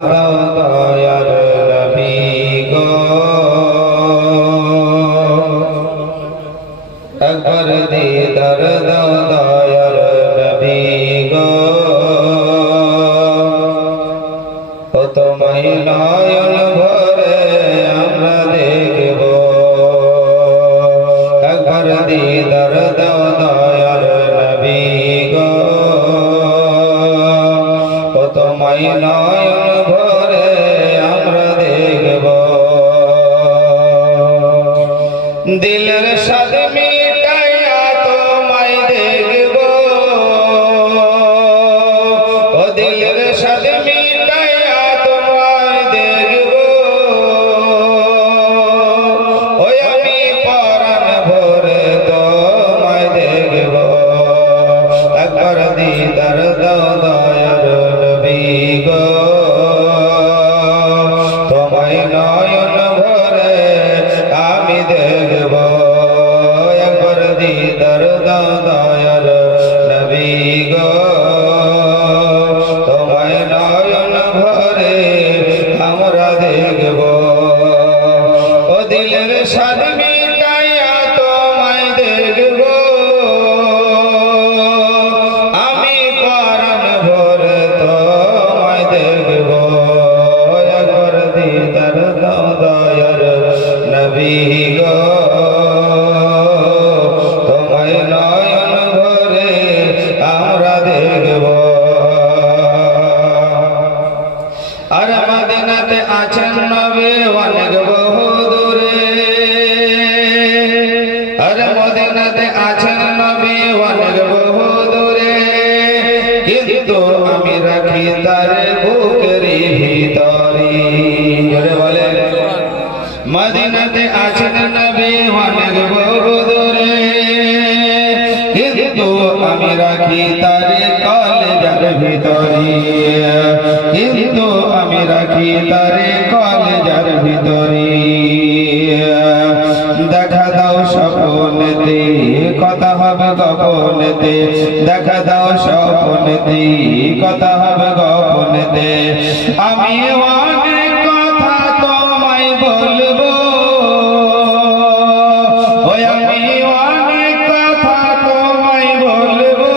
দয়ার নবী গো একবার দিদার দাও দয়ার নবী গো ও তোমায় নয়ন ভরে আমরা দেখব একবার দিদার দাও দয়ার নবী গো ও তোমায় নয়ন ভরে আমরা দেখব দিলের স্বাদ মিটাইয়া তোমায় দেখব ও দিলের স্বাদ মিটাইয়া তোমায় দেখব ওই আমি পরাণ ভরে তোমায় দেখব একবার দিদার দাও দয়ার নবী গো তোমায় নয়ন ভরে আমি দেখব একবার দিদার দাও দয়ার নবী গো তোমায় নয়ন ভরে আমরা দেখব ও দিলের স্বাদ মিটাইয়া তোমায় দেখব আমি পরাণ ভরে তোমায় দেখব একবার দিদার দাও দয়ার নবী গো তোমায় নয়ন ভরে আমরা দেখব আর মদিনাতে আছেন নবী অনেক বহু দূরে আর মদিনাতে আছেন নবী অনেক বহু দূরে কিন্তু আমি রাখি তার বুকের ভিতরে বলে বলে মদিনাতে আছেন নবী অনেক বহু দূরে কিন্তু আমি রাখি তার কলেজার ভিতরে কিন্তু আমি রাখি তার কলেজার ভিতরে দেখা দাও স্বপ্নেতে কথা হবে গোপনেতে দেখা দাও স্বপ্নেতে কথা হবে গোপনেতে আমি অনেক কথা তোমায় বলবো ওই আমি অনেক কথা তোমায় বলবো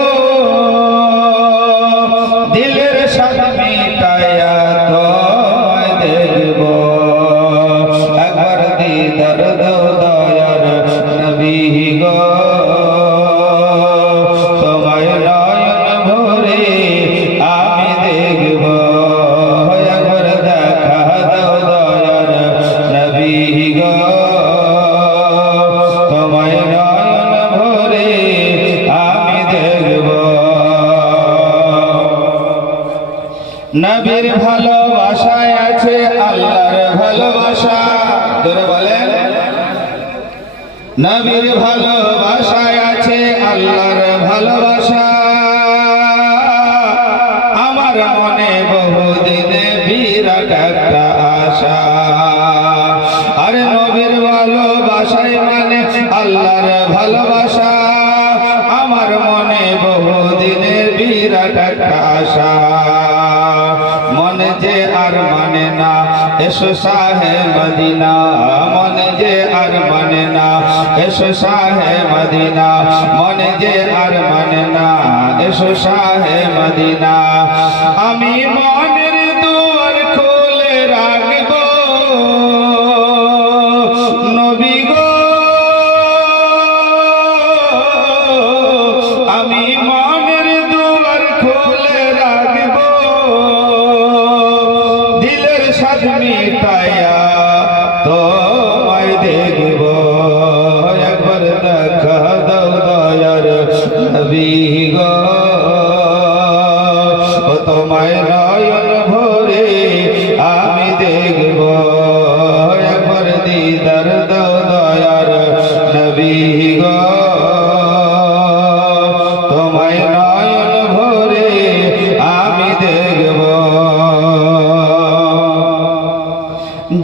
দিলের স্বাদ মিটাইয়া তোমায় দেখব একবার দিদার দাও দয়ার নবী গো তোমায় নয়ন ভরে আমি দেখব একবার দেখা দাও দয়ার নবী গো তোমায় নয়ন ভরে আমি দেখব নবীর ভালোবাসায় আছে আল্লাহর ভালোবাসা ধরে বলেন নবীর ভালোবাসায় আছে আল্লাহর ভালোবাসা আমার মনে বহুদিনে বিরাট একটা আশা আরে নবীর ভালোবাসায় মানে আল্লাহর ভালোবাসা আমার মনে বহুদিনের বিরাট একটা আশা মনে যে আর মানে না এসো শাহে মদিনা মনে যে আর মানে না এসো শাহে মদিনা মনে যে আর মানে না এসো শাহে মদিনা আমি মনের দুয়ার খুলে রাখবো নবী গো আমি মনের দুয়ার খুলে রাখবো দিলের স্বাদ মিটাইয়া তোমায় দেখব একবার দেখা দাও দয়ার নবী গো তোমায় নয়ন ভরে আমি দেখব একবার দিদার দাও দয়ার নবী গো তোমায় নয়ন ভরে আমি দেখব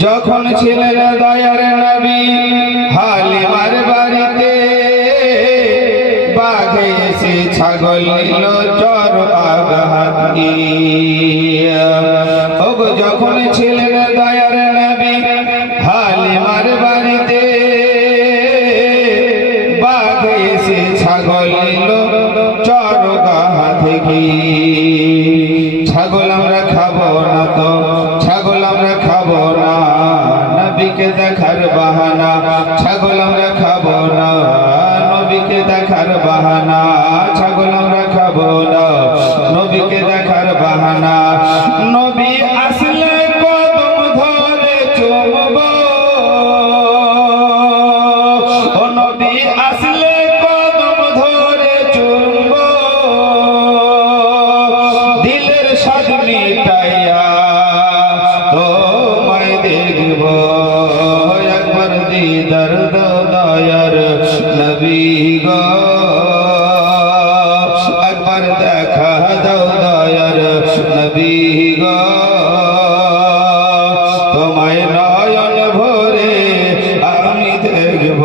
যখন ছিলেন দয়ার নবী হালিমার বাড়িতে বাঘে এসে ছাগল নিল চর আঘাত যখন ছিলেন দয়ার নবী হালিমার বাড়িতে, বাঘ এসে ছাগল নিল চরগাহ থেকে। ছাগল আমরা খাবো না তো, ছাগল আমরা খাবো না, নবীকে দেখার বাহানা। ছাগল আমরা খাবো না, নবীকে দেখার বাহানা। ছাগল আমরা খাবো না, নবীকে দেখার বাহানা। নবী আসলে কদম ধরে চুমবো, ও নবী আসলে কদম ধরে চুমবো, দিলের স্বাদ মিটাইয়া তোমায় দেখব। একবার দিদার দয়ার নবী গো, একবার দেখা দাও দয়ার নবী গো। তোমায় নয়ন ভরে আমি দেখব,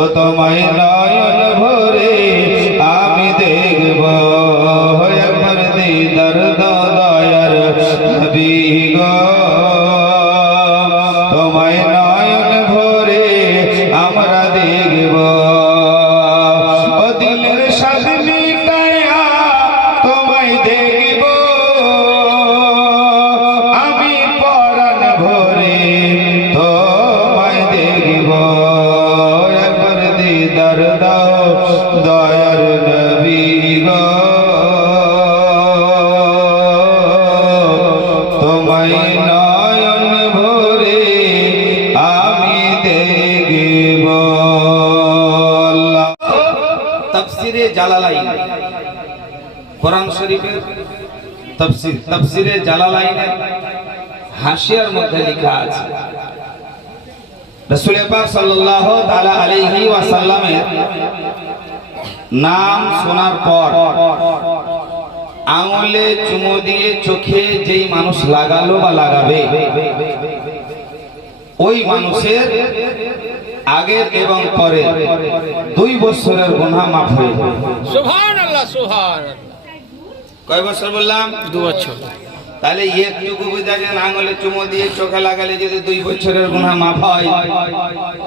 ও তোমায় নয়ন ভরে আমি দেখব। একবার দিদার দয়ার নবী গো, তোমায় নয়ন ভরে আমরা দেখব। ও দিলের স্বাদ মিটাইয়া তোমায় দেখব, আমি পরাণ ভরে তোমায় দেখব। একবার দিদার দাও দয়ার নবী গো, তোমায় নয়ন ভরে আমি দেখব। তাফসিরে জালালাইন, কোরআন শরীফের তাফসির, তাফসিরে জালালাইনের হাশিয়ার মধ্যে লেখা আছে, রাসূল পাক সাল্লাল্লাহু তাআলা আলাইহি ওয়াসাল্লামের নাম শোনার পর আঙুলে চুমো দিয়ে চোখে যেই মানুষ লাগালো বা লাগাবে, ওই মানুষের আগের এবং পরে 2 বছরের গুনাহ মাফ হয়ে যাবে। সুবহানাল্লাহ, সুবহানাল্লাহ। কয় বছর বললাম? 2 বছর। তাহলে একটুকু বুঝা যায়, আঙুলে চুমো দিয়ে চোখে লাগালে যদি 2 বছরের গুনাহ মাফ হয়,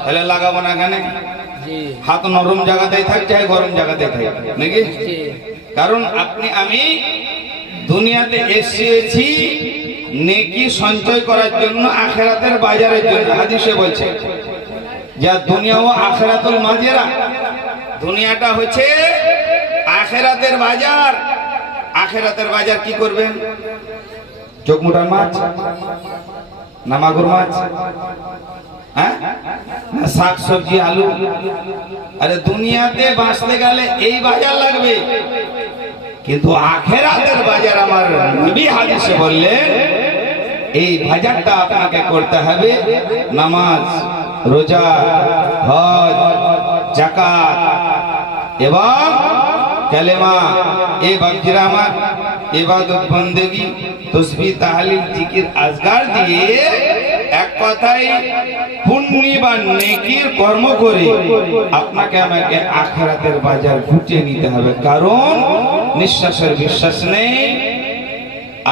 তাহলে লাগাবো না কেন? জি হাত নরম জায়গাতেই থাক, চাই গরম জায়গাতেই থাক, নাকি? জি। কারণ আপনি আমি দুনিয়াতে এসেছি নেকি সঞ্চয় করার জন্য, আখিরাতের বাজারের জন্য। হাদিসে বলছে যা দুনিয়া ও আখিরাতুল মাজেরা, দুনিয়াটা হচ্ছে আখিরাতের বাজার। আখিরাতের বাজার কি করবেন? চোখমুটার মাছ না মাগুর মাছ, হ্যাঁ, না শাক সবজি আলু? আরে দুনিয়াতে বাঁচতে গেলে এই বাজার লাগবে, কিন্তু আখিরাতের বাজার আমার নবী হাদিসে বললেন এই বাজারটা আপনাকে করতে হবে নামাজ, রোজা, হজ, যাকাত এবং কালেমা। এই বাপজিরা আমার ইবাদত বন্দেগী, তসবিহ, তাহলিল, জিকির, আজগার দিয়ে এক কথায় পুণ্যি বা নেকির কর্ম করে আপনাকে আমাকে আখিরাতের বাজার গুটিয়ে নিতে হবে। কারণ নিঃশ্বাসের বিশ্বাস নেই,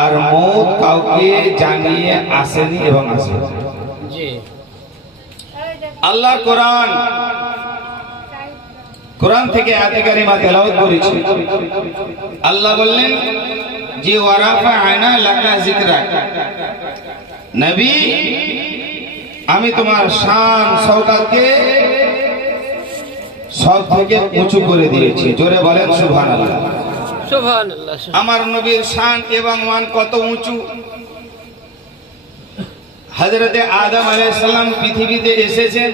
আর মওত কাউকে জানিয়ে আসেনি এবং আসবে না। জি। আল্লাহ কোরআন, কোরআন থেকে আয়াতে কারিমা তেলাওয়াত করেছি। আল্লাহ বললেন যে ওয়ারাফা'না লাকা যিকরাক, নবী আমি তোমার শান শওকতকে সব থেকে উঁচু করে দিয়েছি। জোরে বলেন সুবহানাল্লাহ। সুবহানাল্লাহ। আমার নবীর শান এবং মান কত উঁচু। হযরতে আদম আলাইহিস সালাম পৃথিবীতে এসেছেন,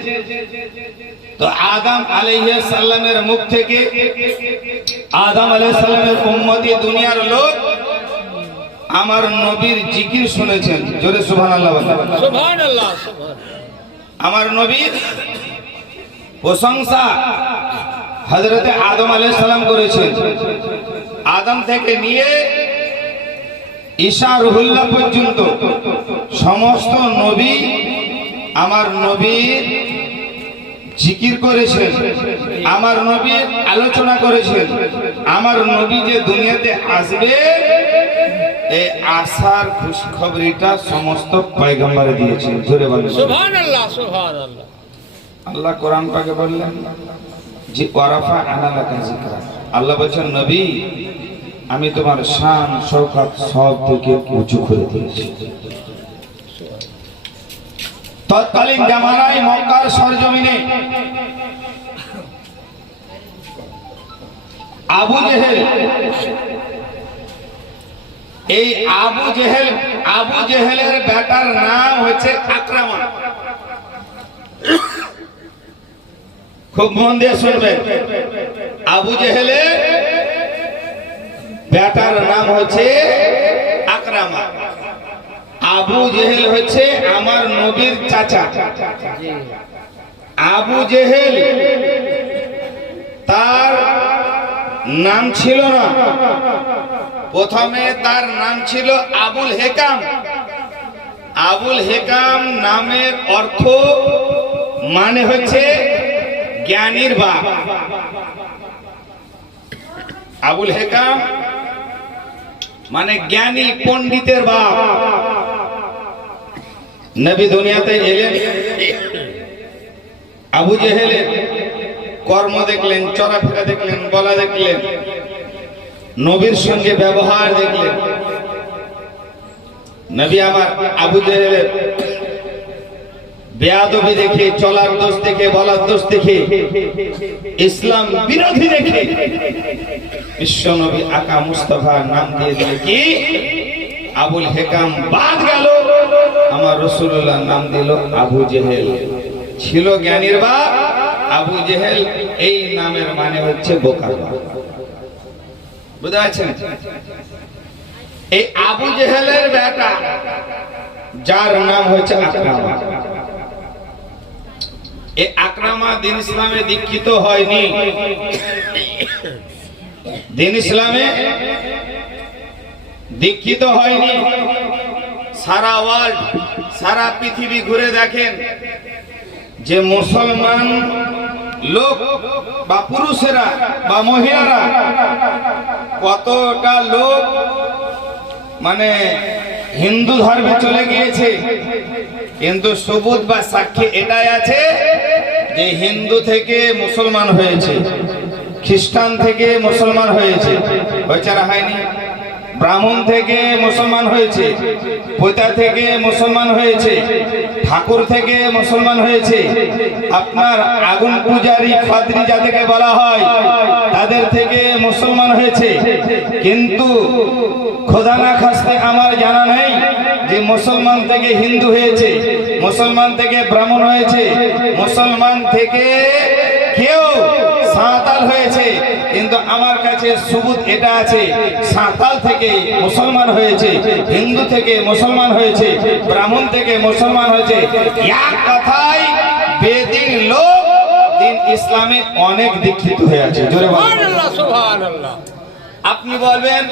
তো আদম আলাইহিস সালামের মুখ থেকে আদম আলাইহিস সালামের উম্মতি দুনিয়ার লোক আমার নবীর জিকির শুনেছেন। জোরে সুবহানাল্লাহ বলেন। সুবহানাল্লাহ, সুবহানাল্লাহ। আমার নবীর প্রশংসা হযরতে আদম আলাইহিস সালাম করেছেন। আদম থেকে নিয়ে ঈসা রুহুল্লাহ পর্যন্ত সমস্ত নবী আমার নবীর জিকির করেছেন, আমার নবীর আলোচনা করেছেন। আমার নবী যে দুনিয়াতে আসবে এই আসার খুশখবরিটা সমস্ত পয়গম্বরে দিয়েছেন। জোরে বলেন সুবহানাল্লাহ সুবহানাল্লাহ। আল্লাহ কোরআন পাকে বললেন যে ওয়ারাফা আনালাকা যিকরা, আল্লাহ বলেন নবী আমি তোমার শান শওকত সব থেকে উঁচু করে দিয়েছি। তৎকালীন জামানায় মক্কার সরজমিনে আবু জেহেল, এই আবু জেহেলের বেটার নাম হচ্ছে আকরামা। খুব মন দিয়ে শুনবেন, আবু জেহেলের বেটার নাম হচ্ছে আকরামা। আবু জেহেল হচ্ছে আমার নবীর চাচা। আবু জেহেল তার নাম ছিল না, প্রথমে তার নাম ছিল আবুল হেকাম। আবুল হেকাম নামের অর্থ মানে হচ্ছে জ্ঞানীর বাপ। আবুল হেকাম মানে জ্ঞানী পণ্ডিতের বাপ। নবী দুনিয়াতে এলেন, আবু জেহেলের কর্ম দেখলেন, চলাফেরা দেখলেন, বলা দেখলেন, নবীর সঙ্গে ব্যবহার দেখলেন। নবী আমার আবু জেহেলের বেয়াদবি দেখে, চলার দোষ দেখে, বলার দোষ দেখে, ইসলাম বিরোধী দেখে বিশ্ব নবী আকা মুস্তাফার নাম দিয়ে দিলে কি আবুল হেকাম বাদ গেল, আমার রাসূলুল্লাহ নাম দিল আবু জেহেল। ছিল জ্ঞানীর বাপ আবু জেহেল, এই নামের মানে হচ্ছে বোকার বাপ। বুঝতে পারছেন? এই আবু জেহেলের বেটা যার নাম হচ্ছে আকরামা, এই আকরামা দিন ইসলামে দীক্ষিত হয়নি। দিন ইসলামে দীক্ষিত হয়নি। সারা ওয়ার্ল্ড, সারা পৃথিবী ঘুরে দেখেন যে মুসলমান লোক বা পুরুষেরা বা মহিলারা কতটা লোক মানে হিন্দু ধর্মে চলে গিয়েছে, কিন্তু সবুত বা সাক্ষী এটাই আছে যে হিন্দু থেকে মুসলমান হয়েছে, খ্রিস্টান থেকে মুসলমান হয়েছে, হয়েছে না হয়নি? ব্রাহ্মণ থেকে মুসলমান হয়েছে, পৈতা থেকে মুসলমান হয়েছে, ঠাকুর থেকে মুসলমান হয়েছে, আপনার আগুন পূজারী ফাদরি যাদেরকে বলা হয় তাদের থেকে মুসলমান হয়েছে। কিন্তু খোদা না খাস্তে আমার জানা নেই যে মুসলমান থেকে হিন্দু হয়েছে, মুসলমান থেকে ব্রাহ্মণ হয়েছে, মুসলমান থেকে কেউ সাঁওতাল হয়েছে। কিন্তু আমার কাছে সবুত এটা আছে, সাঁওতাল থেকে মুসলমান হয়েছে, হিন্দু থেকে মুসলমান হয়েছে, ব্রাহ্মণ থেকে মুসলমান হয়েছে। এক কথায় বেদিন লোক দিন ইসলামে অনেক দীক্ষিত হয়ে আছে। জোরে বলেন সুবহানাল্লাহ সুবহানাল্লাহ। আপনি বলবেন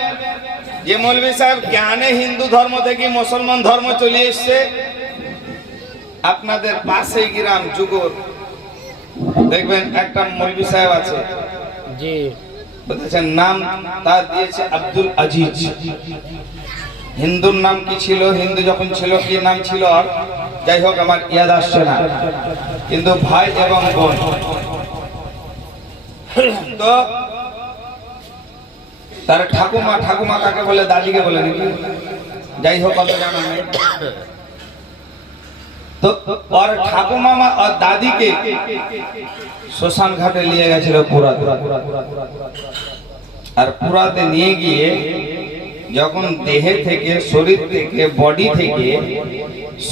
যে মৌলভী সাহেব জ্ঞানে হিন্দু ধর্ম থেকে মুসলমান ধর্ম চলে এসছে। আপনাদের পাশেই গ্রাম যুগর দেখবেন একটা মৌলভী সাহেব আছে, জি বলেছেন নাম তার দিয়েছে আব্দুল আজিজ। হিন্দুর নাম কি ছিল, হিন্দু যখন ছিল কি নাম ছিল যাই হোক আমার ইয়াদ আসছে না, কিন্তু ভাই এবং বোন। তো তার ঠাকুমা, ঠাকুমা কাকে বলে, দাদিকে বলে নাকি, যাই হোক অত জানা নেই। তো ওর ঠাকুমা আর দাদিকে শ্মশান ঘাটে নিয়ে গেছিল পুরাতে। আর পুরাতে নিয়ে গিয়ে যখন দেহে থেকে, শরীর থেকে, বডি থেকে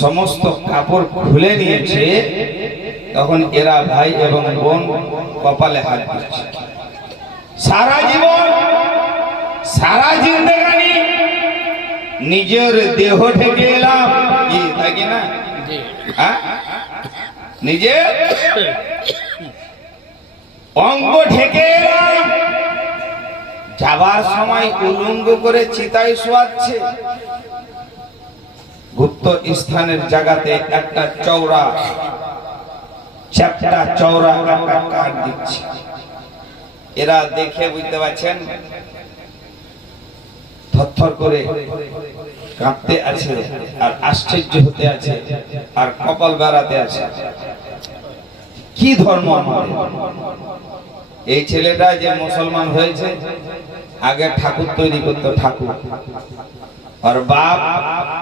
সমস্ত কাপড় খুলে নিয়েছে, তখন এরা ভাই এবং বোন কপালে হাত দিচ্ছে। সারা জীবন, সারা জিন্দেগানি নিজের দেহ থেকে এলাম কি থাকি না, নিজের অঙ্গ ঢেকে এলাম, যাবার সময় উলঙ্গ করে চিতায় শোয়াচ্ছে। গুপ্ত স্থানের জায়গাতে একটা চওড়া, চ্যাপ্টা চওড়া একটা কাঠ দিচ্ছে। এরা দেখে বুঝতে পারছেন থরথর করে কাঁপতে আছে আর আশ্চর্য হতে আছে আর কপাল বেড়াতে আছে। কি ধর্ম আমাদের? এই ছেলেটা যে মুসলমান হয়েছে, আগে ঠাকুর তৈরি করতো, ঠাকুর। আর বাপ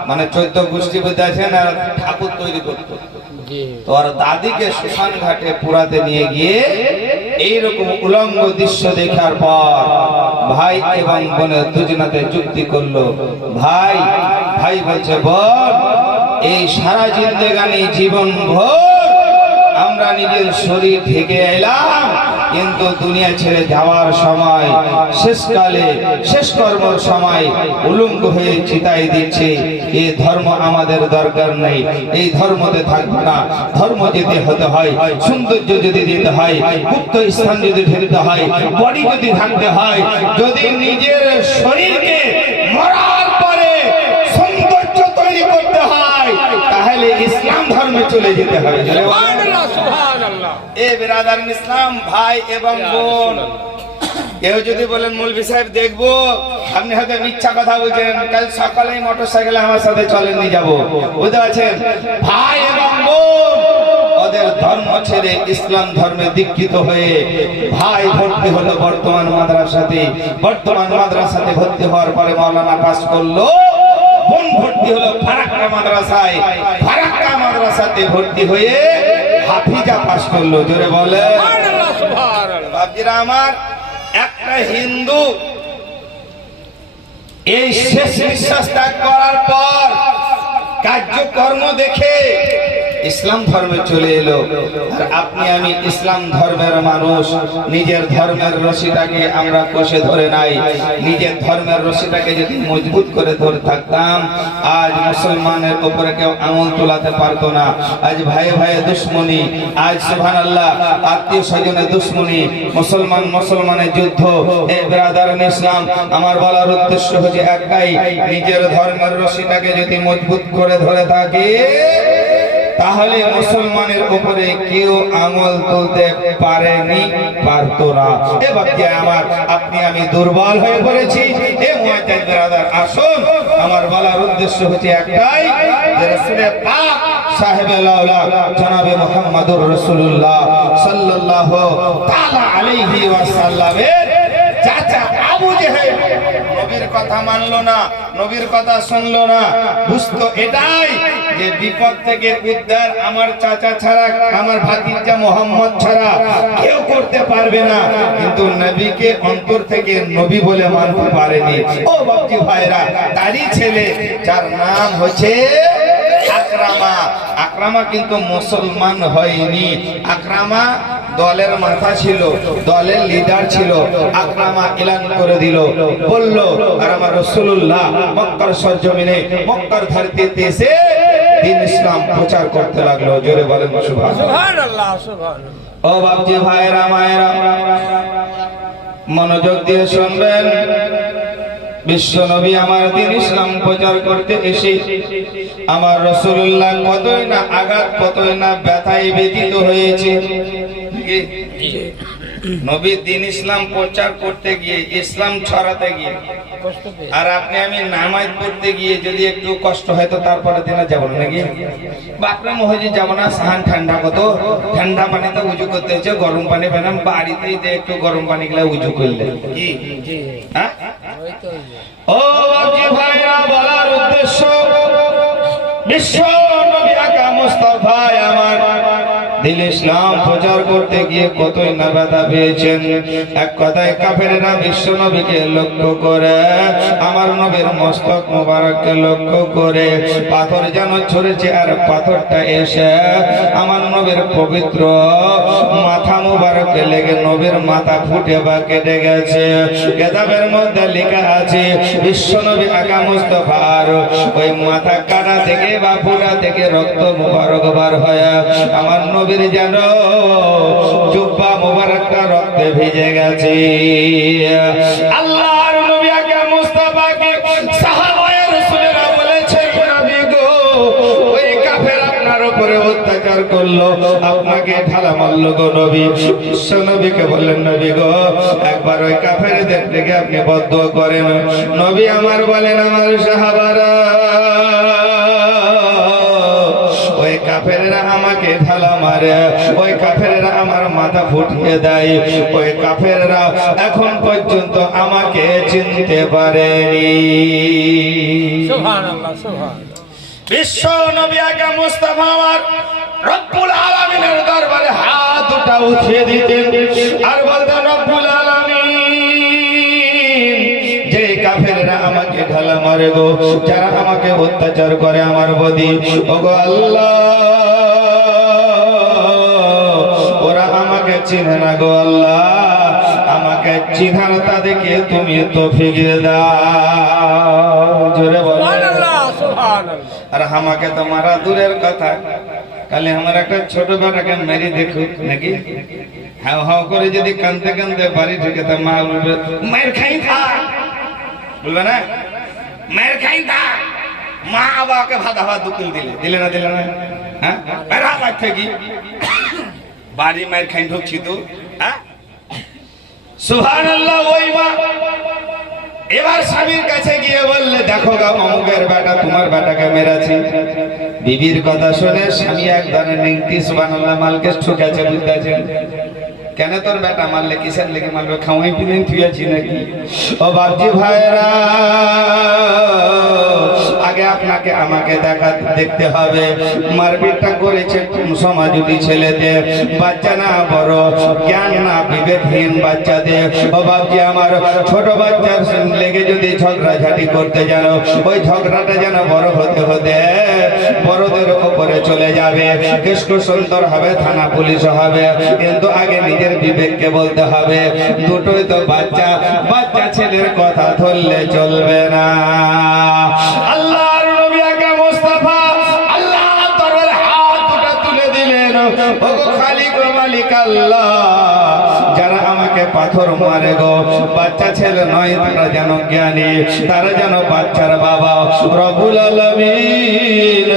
মানে 14 গোষ্ঠী বুঝতে আছেন, আর ঠাকুর তৈরি করতো। তো আর দাদিকে শ্মশান ঘাটে পুরাতে নিয়ে গিয়ে এইরকম উলঙ্গ দৃশ্য দেখার পর ভাই এবং বোনের দুজনাতে যুক্তি করলো। ভাই ভাই বলছে, বোন, এই সারা জিন্দেগানি জীবন ভর আমরা নিজের শরীর ঢেকে এলাম, কিন্তু দুনিয়া ছেড়ে যাওয়ার সময় শেষকালে শেষ কর্মর সময় উলঙ্গ হয়ে চিতাই দিচ্ছে। এই ধর্ম আমাদের দরকার নেই, এই ধর্মতে থাকবে না। ধর্ম যদি হতে হয়, সৌন্দর্য যদি দিতে হয়, গুপ্ত স্থান যদি ঢেলতে হয়, বডি যদি থাকতে হয়, যদি নিজের শরীরকে মরার পরে সৌন্দর্য তৈরি করতে হয়, তাহলে ইসলাম ধর্মে চলে যেতে হবে। এ বিরাদার ইসলাম ভাই এবং বোন, কেউ যদি বলেন মৌলভী সাহেব দেখবো, আপনি হয়তো মিথ্যা কথা বলছেন। কাল সকালে মোটরসাইকেলে আমার সাথে চলেন, নিয়ে যাবো, বুঝতে পারছেন? ভাই এবং বোন ওদের ধর্ম ছেড়ে ইসলাম ধর্মে দীক্ষিত হয়ে ভাই ভর্তি হলো বর্তমান মাদ্রাসাতে। বর্তমান মাদ্রাসাতে ভর্তি হওয়ার পরে মাওলানা পাস করলো। বোন ভর্তি হলো ফারাক্কা মাদ্রাসায়। ফারাক্কা মাদ্রাসাতে ভর্তি হয়ে হাফিজা পাস করলো। জোরে বলে বাপজিরা আমার, একটা হিন্দু এই শেষ নিঃশ্বাস ত্যাগ করার পর কার্যকর্ম দেখে ইসলাম ধর্মে চলে এলো। আর আপনি আমি ইসলাম ধর্মের মানুষ, নিজের ধর্মের রশিটাকে আমরা কষে ধরে নাই। নিজের ধর্মের রশিটাকে যদি মজবুত করে ধরে থাকতাম, আজ মুসলমানের উপরে কেউ আঙুল তোলাতে পারতো না। আজ ভাই ভাই দুশ্মনী, আজ সুবহানাল্লাহ আত্মীয় স্বজনের দুশ্মনী, মুসলমানের যুদ্ধ। এ ব্রাদারান ইসলাম, আমার বলার উদ্দেশ্য হচ্ছে একটাই, নিজের ধর্মের রশিটাকে যদি মজবুত করে ধরে থাকে, তাহলে মুসলমানের উপরে কেউ আঙুল তুলতে পারেনি, পারতো না। এবার কি আমার আপনি আমি দুর্বল হয়ে পড়েছি। এ মুআজ্জাজ ব্রাদার, আসুন, আমার বলার উদ্দেশ্য হচ্ছে একটাই, যে রাসূলের পাক সাহেবে লাউলা জনাবে মুহাম্মদুর রাসূলুল্লাহ সাল্লাল্লাহু তাআলা আলাইহি ওয়াসাল্লামের চাচা আবু জেহেল নবীর কথা মানলো না, নবীর কথা শুনলো না। বুঝতো এটাই যে বিপদ থেকে উদ্ধার আমার চাচা ছাড়া, আমার ভাতিজা মোহাম্মদ ছাড়া কেউ করতে পারবে না। কিন্তু নবীকে অন্তর থেকে নবী বলে মানতে পারেনি। ও বাপজি ভাইরা, তারই ছেলে যার নাম হচ্ছে আকরামা। আকরামা কিন্তু মুসলমান হয়নি। আকরামা দলের মাথা ছিল, দলের লিডার ছিল। আকরামা এলান করে দিল, বলল, আর আমার রাসূলুল্লাহ মক্কার সরজমিনে, মক্কার ধরতিতে এসে দ্বীন ইসলাম প্রচার করতে লাগলো। জোরে বলেন সুবহানাল্লাহ। ও বাপজি ভাইরা মায়েরা, মনোযোগ দিয়ে শুনবেন। বিশ্ব নবী আমার দ্বীন ইসলাম প্রচার করতে এসে আমার রাসূলুল্লাহ কতই না আঘাত, কতই না ব্যথায় ব্যথিত হয়েছে। নবী দ্বীন ইসলাম প্রচার করতে গিয়ে, ইসলাম ছড়াতে গিয়ে, আর আপনি আমি নামাজ পড়তে গিয়ে যদি একটু কষ্ট হয় তো তারপরে দিনে যাবো না, নাকি বাপরে মহজি যাবো না। সাহান ঠান্ডা, কত ঠান্ডা পানিতে উজু করতে হচ্ছে, গরম পানি পেলাম বাড়িতেই একটু গরম পানি গুলা উজু করলে কি। ও ভাইরা, বলার উদ্দেশ্য, বিশ্ব নবী আকা মুস্তাফা আমার দ্বীন ইসলাম প্রচার করতে গিয়ে কতই না ব্যথা পেয়েছেন। এক কথায় কাফেরেরা বিশ্ব নবীকে লক্ষ্য করে, আমার নবীর মস্তক মোবারককে লক্ষ্য করে পাথর যেন ছড়েছে, আর পাথরটা এসে আমার নবীর পবিত্র মাথা মোবারকে লেগে নবীর মাথা ফুটে বা কেটে গেছে। কিতাবের মধ্যে লেখা আছে, বিশ্ব নবী আকা মুস্তাফার ওই মাথা কাটা থেকে বা ফুটা থেকে রক্ত মোবারক বার হয়। আমার নবীর যেন জুব্বা মোবারকটা রক্তে ভিজে গেছে। আল্লাহর নবী আকা মুস্তাফাকে সাহাবায়ে রাসূলেরা বলেছে, নবী গো, ওই কাফের আপনার উপরে অত্যাচার করলো, আপনাকে ঢালা মারলো গো নবী। বিশ্ব নবীকে বললেন, নবী গো একবার ওই কাফেরদের থেকে আপনি বদদুয়া করেন। নবী আমার বলেন, আমার সাহাবারা ওই কাফেররা আমাকে ঢালা মারে, ওই কাফেররা আমার মাথা ফুটিয়ে দেয়, ওই কাফেররা এখন পর্যন্ত আমাকে চিনতে পারেনি। সুবহানাল্লাহ সুবহানাল্লাহ। বিশ্ব নবী আকা মুস্তাফা আমার রব্বুল আলামিনের দরবারে হাত দুটো উঠিয়ে দিতেন আর বলতেন, রব্বুল আলামিন, যে কাফেররা আমাকে ঢালা মারে গো, যারা আমাকে অত্যাচার করে আমার বদি, ওগো আল্লাহ, ওরা আমাকে চিনে না গো আল্লাহ, আমাকে চিনার তাদেরকে তুমি তৌফিক দাও। জোরে বলো সুবহানাল্লাহ সুবহানাল্লাহ। আর আমাকে তো মারা দূরের কথা, কালে আমার একটা ছোট বেটাকে মেরে দেখুক নাকি, হাও হাও করে যদি কানতে কানতে বাড়ি ঢুকে, তা মা বলবে মায়ের খাই খা, বলবে না মায়ের খাই খা, মা আবাকে ভাত ভাত দুকুল দিলে না দিলে না, হ্যাঁ বেড়া লাগছে কি বাড়ি মায়ের খাই ঢুকছি তো, হ্যাঁ সুবহানাল্লাহ। ওই মা এবার স্বামীর কাছে গিয়ে বললে, দেখো গা অমুকের বেটা তোমার বেটাকে মেরেছে। বিবির কথা শুনে স্বামী এক ধরনের নিংটি সুবহানাল্লাহ মালকে ঠুকেছে, বুঝতেছেন কেন তোর বেটা মারলে, কিসের লেগে মারবে, খাওয়াই পিলেন থুয়েছি নাকি? ও বাপজি ভাইরা, আগে আপনাকে আমাকে দেখতে হবে মারপিটটা করেছে কোন সমাজুটি ছেলেতে, বাচ্চা না বড়, জ্ঞান না বিবেকহীন বাচ্চাদের। ও বাপজি আমার, ছোট বাচ্চার লেগে যদি ঝগড়াঝাটি করতে জানো, ওই ঝগড়াটা যেন বড় হতে হতে বড়দের উপরে চলে যাবে, কেসকো সুন্দর হবে, থানা পুলিশ হবে, কিন্তু আগে নিজের বিবেককে বলতে হবে। দুটোই তো বাচ্চা, বাচ্চা ছেলের কথা ধরলে চলবে না। আল্লাহর নবী আকা মুস্তাফা আল্লাহ দরবারে হাত দুটো তুলে দিলেন, ওগো খালিক ও মালিক আল্লাহ, যারা আমাকে পাথর মারে গো, বাচ্চা ছেলে নয়, তারা যেন জ্ঞানী, তারা যেন বাচ্চার বাবা। রব্বুল আলামিন,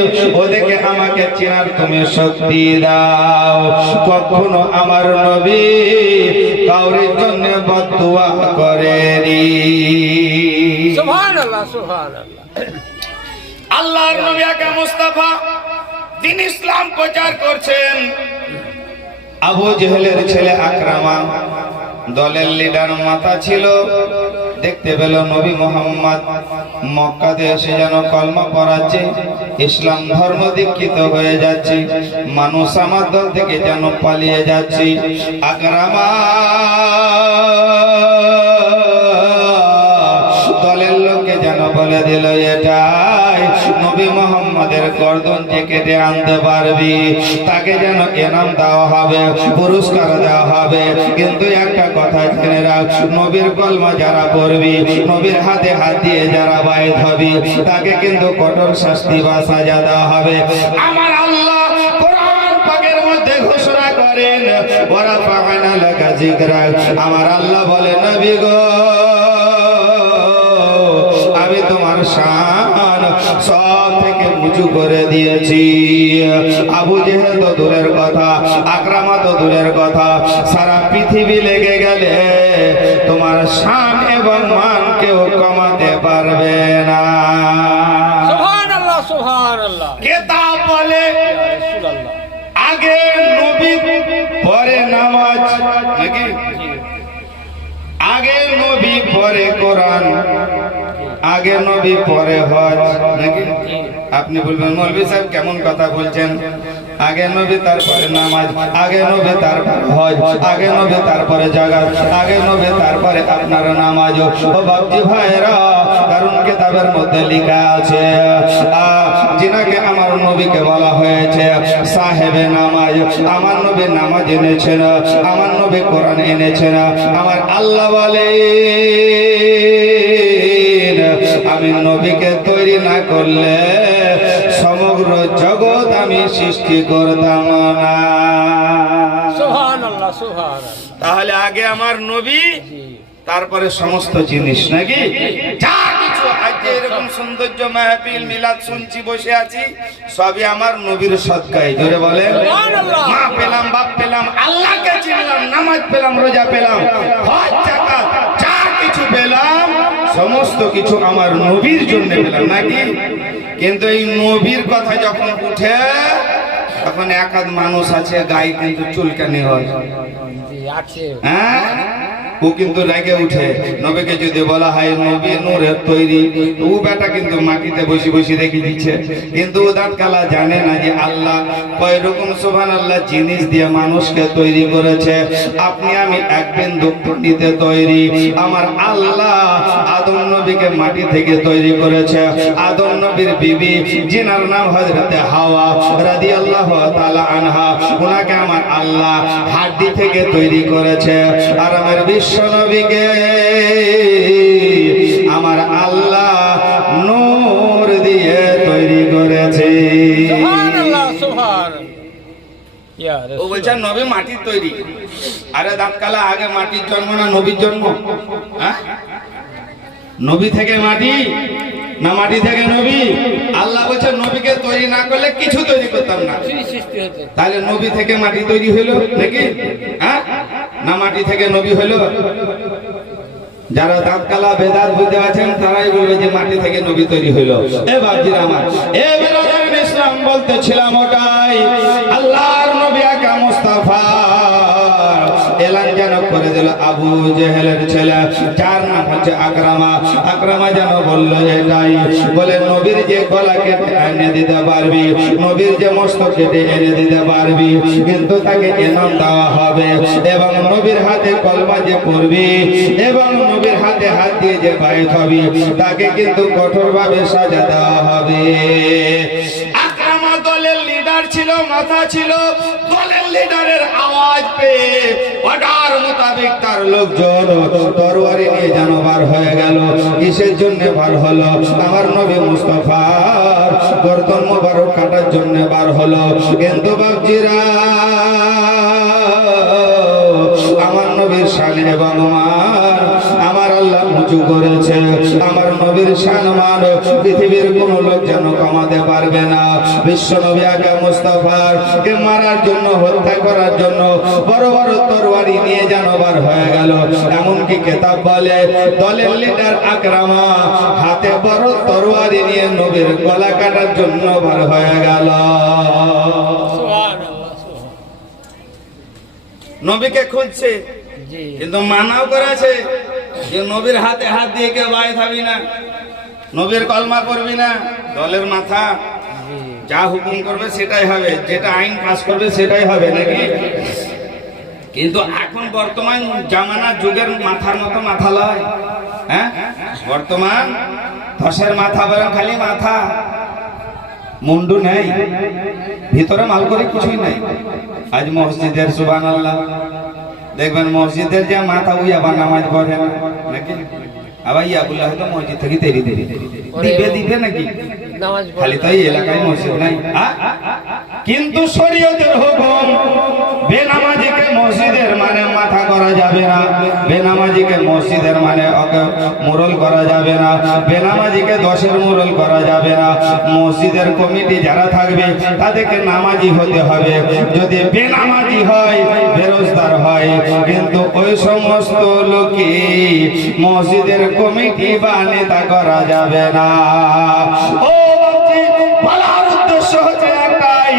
ওদেরকে আমাকে চেনার তুমি শক্তি দাও। কখনো আমার নবী কাউরির জন্য বদদুয়া করেনি। সুবহানাল্লাহ সুবহানাল্লাহ। আল্লাহর নবী আকা মুস্তাফা দ্বীন ইসলাম প্রচার করছেন। আবু জেহেলের ছেলে আকরামা দলের লিডার মাথা ছিল, দেখতে পেল নবী মোহাম্মদ মক্কাতে এসে যেন কলমা পড়াচ্ছে, ইসলাম ধর্ম দীক্ষিত হয়ে যাচ্ছে, মানুষ আমার দল থেকে যেন পালিয়ে যাচ্ছে। আকরামা দলের লোককে যেন বলে দিল, এটাই নবী মোহাম্মদের গর্দন যে কেটে আনতে পারবি তাকে যেন এনাম দেওয়া হবে, পুরস্কার দেওয়া হবে। কিন্তু একটা কথা জেনে রাখ, নবীর কলমা যারা পড়বি, নবীর হাতে হাত দিয়ে যারা বাইত হবি, তাকে কিন্তু কঠোর শাস্তি বা সাজা দেওয়া হবে। আমার আল্লাহ কোরআন পাকের মধ্যে ঘোষণা করেন, ওরা পাগানা লেখা জিকরা, আমার আল্লাহ বলে, নবী গো আমি তোমার শান সব থেকে উঁচু করে দিয়েছি। আবু জেহেল তো দূরের কথা, আকরামা তো দূরের কথা, সারা পৃথিবী লেগে গেলে তোমার শান এবং মান কেউ কমাতে পারবে না। সুবহানাল্লাহ সুবহানাল্লাহ। কিতাব বলে রাসূলুল্লাহ, আগে নবী পরে নামাজ নাকি, আগে নবী পরে কোরআন, আগে নবী পরে হজ নাকি? আপনি বলবেন মৌলভী সাহেব কেমন কথা বলছেন, আগে নবী তারপরে নামাজ, আগে নবী তারপরে হজ, আগে নবী তারপরে জাকাত, আগে নবী তারপরে আপনার নামাজ। ও বাপজি ভাইরা, কারণ কিতাবের মধ্যে লেখা আছে যিনাকে আমার নবীকে বলা হয়েছে সাহেবে নামাজ। আমার নবী নামাজ এনেছেন, আমার নবী কোরআন এনেছেন। আমার আল্লাহ বলে, আমি নবীকে তৈরি না করলে সমগ্র জগৎ আমি সৃষ্টি করতাম না। সুবহানাল্লাহ সুবহানাল্লাহ। তাহলে আগে আমার নবী, তারপরে সমস্ত জিনিস নাকি, যা কিছু আজ এরকম এরকম সৌন্দর্য মাহফিল মিলাদ শুনছি বসে আছি সবই আমার নবীর সদকায়। জোরে বলেন সুবহানাল্লাহ। মা পেলাম, বাপ পেলাম, আল্লাহকে চিনলাম, নামাজ পেলাম, রোজা পেলাম, হজ যাকাত যা কিছু পেলাম সমস্ত কিছু আমার নবীর জন্য পেলাম নাকি। কিন্তু এই নবীর কথা যখন উঠে তখন এক আধ মানুষ আছে গায়ে কিন্তু চুলকানি হয়, জি আছে। হ্যাঁ ও কিন্তু রেগে উঠে। নবীকে যদি বলা হয় নবী নূরের তৈরি, ও বেটা কিন্তু মাটিতে বসে বসে রেখে দিচ্ছে। কিন্তু ও দাঁত কালা জানে না যে আল্লাহ কয় রকম সুবহানাল্লাহ জিনিস দিয়ে মানুষকে তৈরি করেছে। আপনি আমি এক বিন্দু পানিতে তৈরি, আমার আল্লাহ আদম নবীকে মাটি থেকে তৈরি করেছে। আদম নবীর বিবি জিনার নাম হযরতে হাওয়া রাদিয়াল্লাহু তাআলা আনহা, ওনাকে আমার আল্লাহ হাড্ডি থেকে তৈরি করেছে। আর আমার বিশ্ব নবীকে আমার আল্লাহ নূর দিয়ে তৈরি করেছে। সুবহানাল্লাহ সুবহানাল্লাহ। ইয়া ও রাসূল। বলছে নবী মাটির তৈরি। আরে দাঁতকালা আগে মাটির জন্ম না নবীর জন্ম? হ্যাঁ নবী থেকে মাটি না মাটি থেকে নবী? আল্লাহ বলছে নবীকে তৈরি না করলে কিছু তৈরি করতাম না। সৃষ্টি হতে। তাহলে নবী থেকে মাটি তৈরি হইলো নাকি? হ্যাঁ না মাটি থেকে নবী হইলো? যারা দাঁতকালা বেদাত বুঝতে পারছেন তারাই বলবে যে মাটি থেকে নবী তৈরি হইলো। এ বাপজিরা আমার, এ বেরাদারান ইসলাম বলতেছিলাম ওটাই, আল্লাহর নবী আকা মুস্তাফা এলান যেন করে দিল আবু জেহেলের ছেলে, যার নাম হচ্ছে আকরামা। আকরামা যেন বলল এটাই, বলে নবীর যে গলা কেটে এনে দিতে পারবি, নবীর যে মস্তক কেটে এনে দিতে পারবি, কিন্তু তাকে ইনাম দেওয়া হবে। এবং নবীর হাতে কলমা যে পড়বি এবং নবীর হাতে হাত দিয়ে যে বায়াত হবি, তাকে কিন্তু কঠোরভাবে সাজা দেওয়া হবে। আকরামা দলের লিডার ছিল, মাথা ছিল। দলের লিডারের আওয়াজ পেয়ে অর্ডার মোতাবেক তার লোকজন তরবারি নিয়ে যেন বার হয়ে গেল। কিসের জন্য বার হলো? আমার নবী মুস্তাফার গর্দন মোবারক কাটার জন্য বার হলো। কিন্তু বাপজিরা আমার নবীর শান এবং মান আমার আল্লাহ উঁচু করেছে। আমার নবীর শান মান পৃথিবীর কোন লোক যেন কমাতে পারবে না। বিশ্ব নবী আকা মুস্তাফার কে মারার জন্য, হত্যা করার জন্য বড় বড় তরবারি নিয়ে যেন বার হয়ে গেল। এমনকি কিতাব বলে দলের লিডার আকরামা হাতে বড় তরবারি নিয়ে নবীর গলা কাটার জন্য বার হয়ে গেল। সুবহানাল্লাহ সুবহানাল্লাহ। নবীকে খুঁজছে জি কিন্তু মানাও করেছে যে নবীর হাতে হাত দিয়ে কেউ বায়াত হবি না, নবীর কলমা করবি না। দলের মাথা জি যা হুকুম করবে সেটাই হবে, যেটা আইন পাস করবে সেটাই হবে নাকি। কিন্তু এখন বর্তমান জামানা যুগের মাথার মতো মাথা লয়। হ্যাঁ বর্তমান ধসের মাথা বরং খালি মাথা, মুন্ডু নেই, ভিতরে মাল করে কিছুই নাই। আজ মসজিদের সুবহানাল্লাহ দেখবেন মসজিদের যে মাথা উই আবার নামাজ পড়ে না নাকি। আবার ইয়া বললে হয়তো মসজিদ থেকে দেরি দেরি দিবে নাকি। নামাজ খালি তো এই এলাকায় মসজিদ নাই। কিন্তু শরীয়তের হুকুম বেনামাজিকে মসজিদের মানে মাথা করা যাবে না, বেনামাজিকে মসজিদের মানে ওকে মুরল করা যাবে না, বেনামাজিকে দশের মুরল করা যাবে না। মসজিদের কমিটি যারা থাকবে তাদেরকে নামাজি হতে হবে। যদি বেনামাজি হয়, বেরোজগার হয়, কিন্তু ওই সমস্ত লোকই মসজিদের কমিটি বা নেতা করা যাবে না। ও বাপজি, বলার উদ্দেশ্য হচ্ছে একটাই,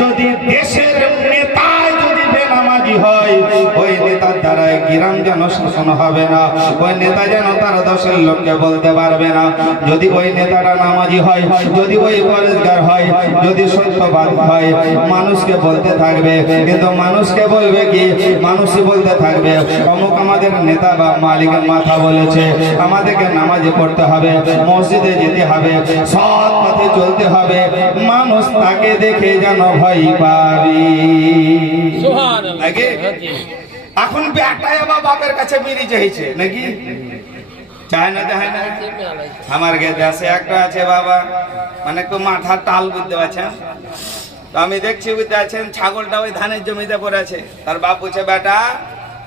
যদি দেশের নেতা যদি বেনামাজি হয়, ওই নেতার দ্বারাই গ্রাম যেন শাসন হবে না, ওই নেতা যেন তার দশের লোককে বলতে পারবে না। যদি ওই নেতাটা নামাজি হয়, যদি ওই পরেশগার হয়, যদি সত্যবাদ হয়, মানুষকে বলতে থাকবে। কিন্তু মানুষকে বলবে কি? মানুষই বলতে থাকবে অমুক আমাদের নেতা বা মালিকের মাথা বলেছে আমাদেরকে নামাজি পড়তে হবে, মসজিদে যেতে হবে, সৎ পথে চলতে হবে। মানুষ তাকে দেখে যেন ভয় পাবি। সুবহানাল্লাহ। নাকি? জি এখন বেটাই বা বাপের কাছে বেরিয়ে চাইছে নাকি? চায় না, চায় না। আমার দেশে একটা আছে বাবা, মানে একটু মাথার টাল বুঝতে পারছেন তো, আমি দেখছি বুঝতে পারছেন ছাগলটা ওই ধানের জমিতে পড়ে আছে। তার বাপ বলছে বেটা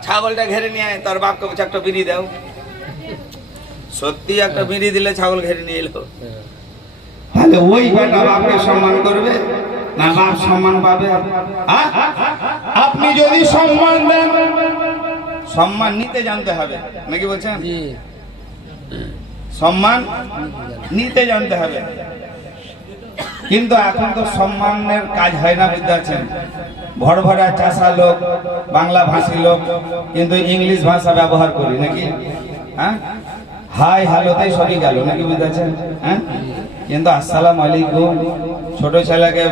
ছাগলটা ঘেরে নিয়ে আয়, তার বাপকে বলছে একটা বিড়ি দাও। সত্যি একটা বিড়ি দিলে ছাগল ঘেরে নিয়ে এলো, তাহলে ওই বেটা বাপকে সম্মান করবে না বাপ সম্মান পাবে? আপনি যদি সম্মান দেন, সম্মান নিতে জানতে হবে, নাকি বলছেন? জি সম্মান নিতে জানতে হবে। কিন্তু এখন তো সম্মানের কাজ হয় না, বুঝতে পারছেন? ভড়ভড়া চাষা লোক, বাংলা ভাষী লোক, কিন্তু ইংলিশ ভাষা ব্যবহার করি, নাকি? হ্যাঁ, হাই হ্যালোতেই সবই গেল, নাকি বুঝতে পারছেন? হ্যাঁ, কিন্তু আসসালামু আলাইকুম, ছোট ছেলেকে,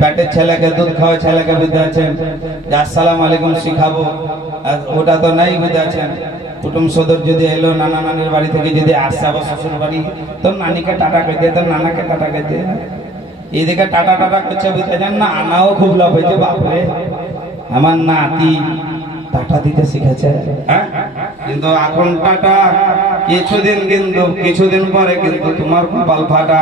পেটের ছেলেকে, দুধ খাওয়া ছেলেকে, বুঝতে পারছেন, যে আসসালামু আলাইকুম শিখাবো, আর ওটা তো নাই, বুঝতে পারছেন? কুটুম সদর যদি এলো, নানা নানির বাড়ি থেকে যদি আসছে আবার শ্বশুর বাড়ি, তো নানিকে টাটা করে দিয়ে, তো নানাকে টাটা করে দিয়ে, এইদিকে টাটা টাটা করছে, বুঝতে পারছেন না? আনাও খুব লাভ হয়েছে, বাপরে আমার নাতি টাটা দিতে শিখেছে। হ্যাঁ, কিন্তু এখন টাটা কিছুদিন পরে কিন্তু তোমার কপাল ফাটা,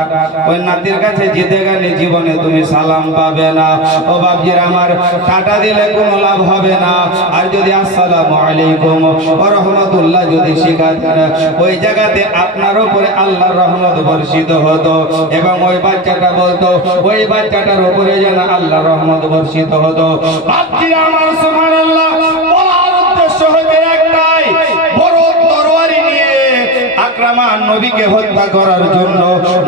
ওই নাতির কাছে জিতে গেলে জীবনে তুমি সালাম পাবে না। ও বাপজির আমার, টাটা দিলে কোনো লাভ হবে না। আর যদি আসসালামু আলাইকুম ওয়া রাহমাতুল্লাহ যদি শিখাতেন, ওই জায়গাতে আপনার উপরে আল্লাহর রহমত বর্ষিত হতো, এবং ওই বাচ্চাটা বলতো ওই বাচ্চাটার উপরে যেন আল্লাহর রহমত বর্ষিত হতো। বাপজির আমার, সুবহানাল্লাহ, বলার উদ্দেশ্য হচ্ছে একটাই, বড় তরবারি নিয়ে আকরামা নবীকে হত্যা করার জন্য,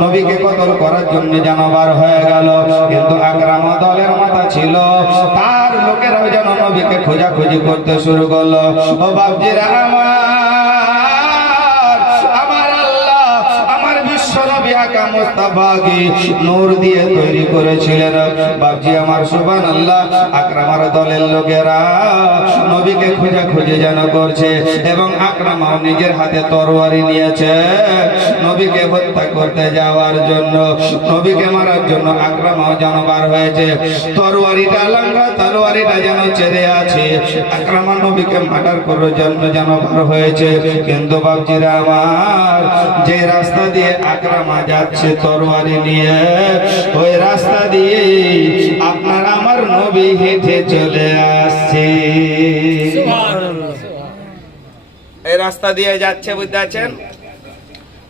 নবীকে কতল করার জন্য জানাবার হয়ে গেল। কিন্তু আকরামা দলের মাথা ছিল, তার লোকেরাও যেন নবীকে খোঁজাখুঁজি করতে শুরু করলো। ও বাপজিরা আমার আল্লাহ আমার বিশ্ব নবী আকা মুস্তাফাকে নূর দিয়ে তৈরি করেছিলেন। বাপজি আমার, সুবহানাল্লাহ, আকরামার দলের লোকেরা নবীকে খোঁজাখুঁজি যেন করছে, এবং আকরামাও নিজের হাতে তরবারি নিয়েছে নবীকে হত্যা করতে যাওয়ার জন্য, নবীকে মারার জন্য আকরামাও যেন বার হয়েছে। তরবারিটা লাঙ্গা, তরবারিটা যেন ছেড়ে আছে, আকরামা নবীকে মার্ডার করার জন্য যেন বার হয়েছে। কিন্তু বাপজিরা আমার, যে রাস্তা দিয়ে আকরামা যাচ্ছে তরবারি নিয়ে, ওই রাস্তা দিয়ে আপনার আমার নবী হেঁটে চলে আসছে। এই রাস্তা দিয়ে যাচ্ছে, বুঝতে পারছেন?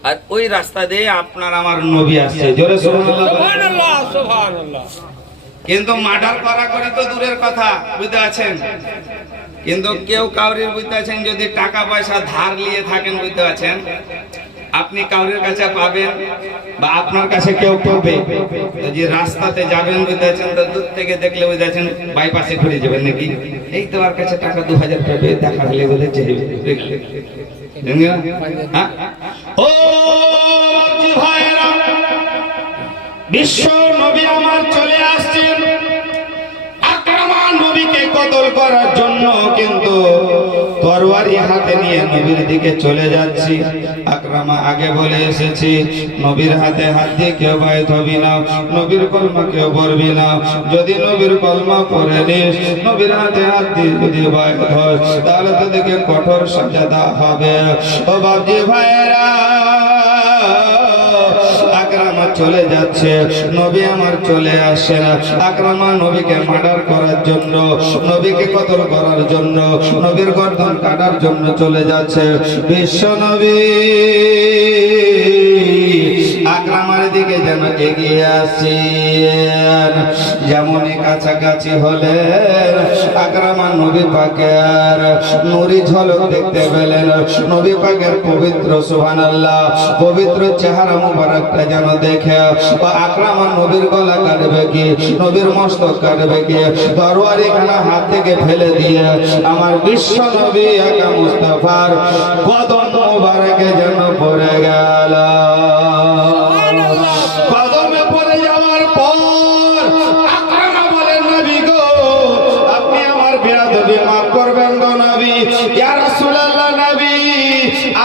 আর ওই রাস্তা দিয়ে আপনার আমার নবী আসছে। জোরে সুবহানাল্লাহ, সুবহানাল্লাহ। কিন্তু মার্ডার করা করি তো দূরের কথা, বুঝতে পারছেন? কিন্তু কেউ কাউরির, বুঝতে পারছেন, যদি টাকা পয়সা ধার নিয়ে থাকেন, বুঝতে পারছেন, আপনি কাউরির কাছে পাবেন বা আপনার কাছে কেউ পাবে, যে রাস্তাতে যাবেন, বুঝতে পারছেন, তো দূর থেকে দেখলে, বুঝতে পারছেন, বাইপাসে ঘুরে যাবেন, নাকি? এই তো আর কাছে টাকা 2000 পাবে, দেখা হলে বোধহয় চাইবে। ও ভাইরা, বিশ্ব নবী আমার চলে আসছেন আকরামা নবীকে কতল করার জন্য, কিন্তু তরবারি হাতে নিয়ে নবীর দিকে চলে যাচ্ছি। আকরামা আগে বলে এসেছি, নবীর হাতে হাত দিয়ে কেউ বায়ত হবি না, নবীর কলমা কেউ পড়বি না। যদি নবীর কলমা পড়ে নিস, নবীর হাতে হাত দিয়ে যদি বায়ত হয়, তাহলে তোদেরকে কঠোর সাজা দেওয়া হবে। ও বাপজি ভাইয়েরা, আকরামা চলে যাচ্ছে, নবী আমার চলে আসে। আকরামা নবীকে মার্ডার করার জন্য, নবীকে কতল করার জন্য, নবীর গর্দন কাটার জন্য চলে যাচ্ছে। বিশ্ব নবী আকরামার দিকে যেন এগিয়ে আসছেন, যেমনই কাছাকাছি হলে আকরামা নবী পাকের নূরি ঝলক দেখতে পেলেন। নবী পাকের পবিত্র, সুবহানাল্লাহ, পবিত্র চেহারা মুবারকটা যেন দেখে আকরামা নবীর গলা কাটবে কি, নবীর মস্তক কাটবে কি, তরবারি খানা হাত থেকে ফেলে দিয়ে আমার বিশ্ব নবী আকা মুস্তাফার কদম মুবারকে যেন পড়ে গেল। কদমে পড়ে যাওয়ার পর আকরামা বলেন, নবী গো, আপনি আমার বেয়াদবি মাফ করবেন গো নবী। ইয়া রাসূলুল্লাহ, নবী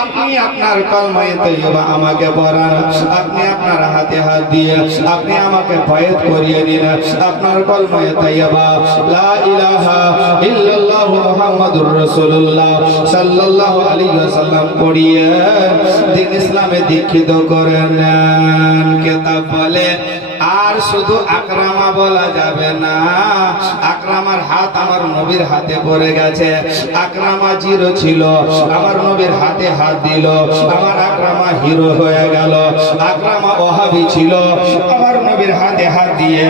আপনি আপনার কলমায়ে তৈয়বা আমাকে পড়ান, আপনি আপনার হাতে হাত দিয়ে আপনি আমাকে বায়াত করিয়ে নিন। আপনার কলমায়ে তৈয়বা লা ইলাহা ইল্লাল্লাহ মুহাম্মাদুর রাসূলুল্লাহ সাল্লাল্লাহু আলাইহি ওয়াসাল্লাম পড়িয়ে দিন ইসলামে দীক্ষিত করেন। কেতাব বলে আর শুধু আকরামা বলা যাবে না, আকরামার হাত আমার নবীর হাতে পড়ে গেছে। আকরামা জিরো ছিল, আমার নবীর হাতে হাত দিল, আমার আকরামা হিরো হয়ে গেল। আকরামা ওহাবি ছিল, আমার নবীর হাতে হাত দিয়ে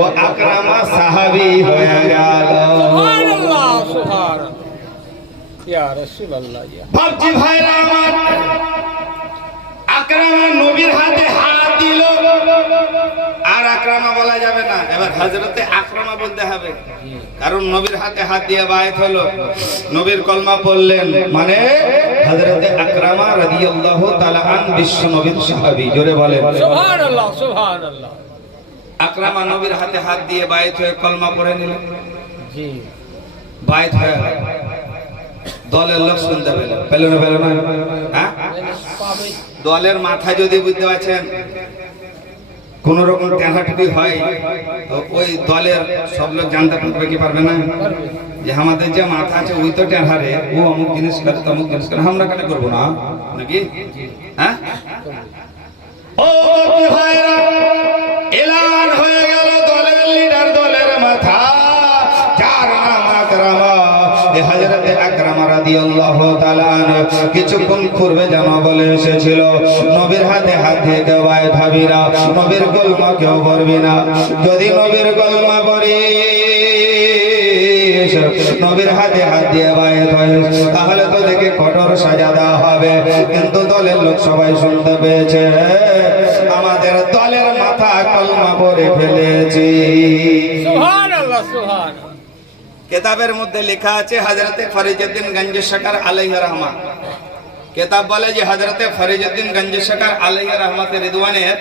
ও আকরামা সাহাবী হয়ে গেল। সুবহানাল্লাহ সুবহানাল্লাহ ইয়া রাসূলুল্লাহ ইয়া ভাবছি ভাইরা আমার, আকরামা নবীর হাতে হাত দিল, আর আকরামা বলা যাবে না, এবার হযরতে আকরামা বলতে হবে, কারণ নবীর হাতে হাত দিয়ে বায়াত হলো, নবীর কলমা পড়লেন, মানে হযরতে আকরামা রাদিয়াল্লাহু তাআলা আন বিশ্ব নবীর সাহাবী। জোরে বলেন সুবহানাল্লাহ সুবহানাল্লাহ। আকরামা নবীর হাতে হাত দিয়ে বায়াত হয়ে কলমা পড়ে নিল, জি বায়াত হয়ে গেল। দলের লোক শুনতে পেল না হ্যাঁ? দলের মাথা যদি বুঝতে পারছেন কোন রকম টেঁহাটুকি হয়, তো ওই দলের সব লোক জানতে পারবে কি পারবে না যে আমাদের যে মাথা আছে ওই তো টেঁহারে, ও অমুক জিনিস করে তমুক জিনিস করে, আমরা কেন করবো না নাকি? হ্যাঁ, ও ভাইরা, এলান হয়ে গেল দলের লিডার, দলের মাথা, যার নাম আকরামা। হযরতে আকরামা রাদিয়াল্লাহু তাআলা আনহু কিছুক্ষণ পূর্বে জামা বলে এসেছিল, নবীর হাতে হাত দিয়ে কেউ বায়াত হবি না, নবীর কলমা কেউ পড়বি না। যদি নবীর কলমা পড়িস, নবীর হাতে হাত দিয়ে বায়াত হইস, তাহলে তো দেখে কঠোর সাজা দেওয়া হবে। কিন্তু দলের লোক সবাই শুনতে পেয়েছে, আমাদের দলের মাথা কলমা পড়ে ফেলেছি। সুবহানাল্লাহ সুবহানাল্লাহ। কেতাবের মধ্যে লেখা আছে হযরতে ফরিজউদ্দিন গঞ্জ শকর আলাইহি রহমা, কেতাব বলে যে হযরতে ফরিজউদ্দিন গঞ্জ শকর আলাইহি রহমতে রিদওয়ানের